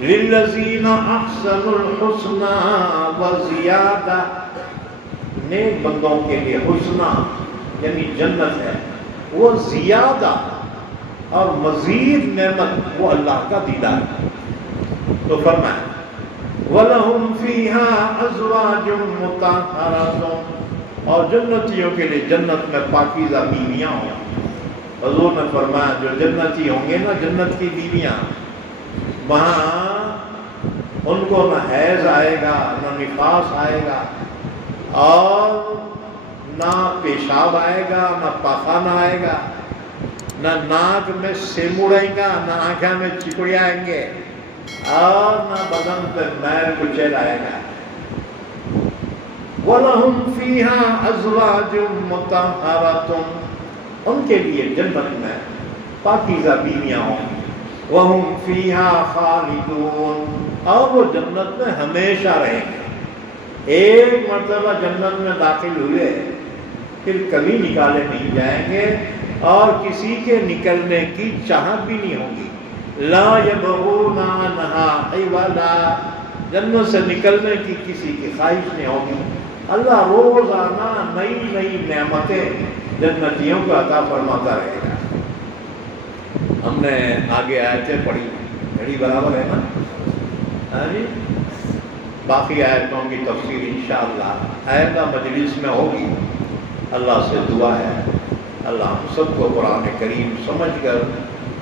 لِلَّذِينَ أَحْسَنُوا الْحُسْنَى وَزِيَادَةٌ، نیک بندوں کے لیے حسنہ یعنی جنت ہے، وہ زیادہ اور مزید نعمت وہ اللہ کا دیدار ہے۔ تو فرمایا وَلَهُمْ فِيهَا أَزْوَاجٌ مُطَهَّرَةٌ، اور جنتیوں کے لیے جنت میں پاکیزہ بیویاں ہوں۔ حضور نے فرمایا جو جنتی ہوں گے نا، جنت کی بیویاں، وہاں ان کو نہ حیض آئے گا، نہ نفاس آئے گا، اور نہ پیشاب آئے گا، نہ پاخانہ آئے گا، نہ ناک میں سیم اڑیں گا، نہ آنکھیں میں چپڑے آئیں گے، اور نہ بدن پہ میل کچیل آئے گا۔ وَلَهُمْ فِيهَا أَزْوَاجٌ مُطَهَّرَةٌ، ان کے لیے جنت میں پاکیزہ بیویاں ہوں گی۔ وَهُمْ فِيهَا خَالِدُونَ، اور وہ جنت میں ہمیشہ رہیں گے۔ ایک مرتبہ جنت میں داخل ہوئے پھر کبھی نکالے نہیں جائیں گے، اور کسی کے نکلنے کی چاہت بھی نہیں ہوگی۔ لا يبغون عنها حولا، جنت سے نکلنے کی کسی کی خواہش نہیں ہوگی۔ اللہ روزانہ نئی نئی نعمتیں جنتیوں کو عطا فرماتا رہے گا۔ ہم نے آگے آیتیں پڑھی، گھڑی برابر ہے نا؟ ہاں جی، باقی آیتوں کی تفسیر انشاءاللہ آئندہ مجلس میں ہوگی۔ اللہ سے دعا ہے اللہ ہم سب کو قرآن کریم سمجھ کر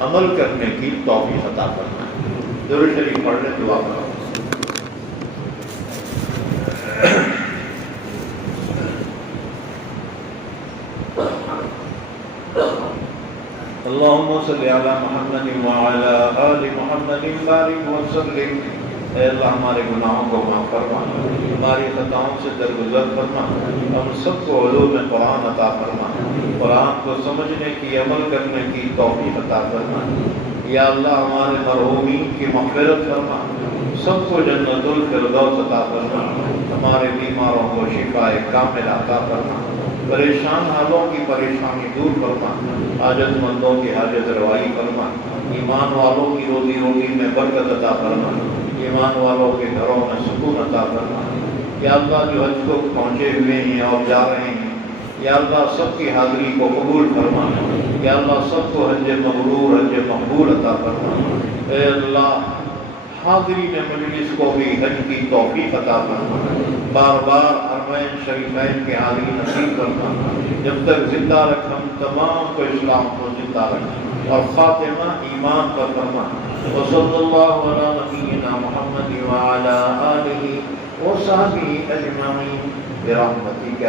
عمل کرنے کی توفیق عطا فرمائے۔ درود شریف پڑھ لیں، دعا کرو۔ اللہم صلی علی محمد وعلی آل محمد بارک وسلم۔ اے اللہ ہمارے گناہوں کو معاف فرما، ہماری خطاؤں سے درگزر فرما، ہم سب کو علوم قرآن عطا فرما، قرآن کو سمجھنے کی، عمل کرنے کی توفیق عطا فرما۔ یا اللہ ہمارے مرحومین کی مغفرت فرما، سب کو جنت الفردوس عطا فرما، ہمارے بیماروں کو شفاء کامل عطا فرما، پریشان حالوں کی پریشانی دور فرما، حاجت مندوں کی حاجت روائی فرما، ایمان والوں کی روزی روٹی میں برکت عطا فرما، ایمان والوں کے گھروں میں سکون عطا فرما۔ یا اللہ جو حج کو پہنچے ہوئے ہیں اور جا رہے ہیں، یا اللہ سب کی حاضری کو قبول فرما، یا اللہ سب کو حج مبرور حج مقبول عطا فرما۔ اے اللہ حاضرین مجلس کو بھی حج کی توفیق عطا فرما، بار بار حرمین شریفین کے حاضری نصیب فرما، جب تک زندہ رکھ ہم تمام کو اسلام کو زندہ رکھ، اور خاتمہ ایمان پر فرما۔ وصلی اللہ علی نبینا محمد وعلی آلہ وصحبہ اجمعین برحمتک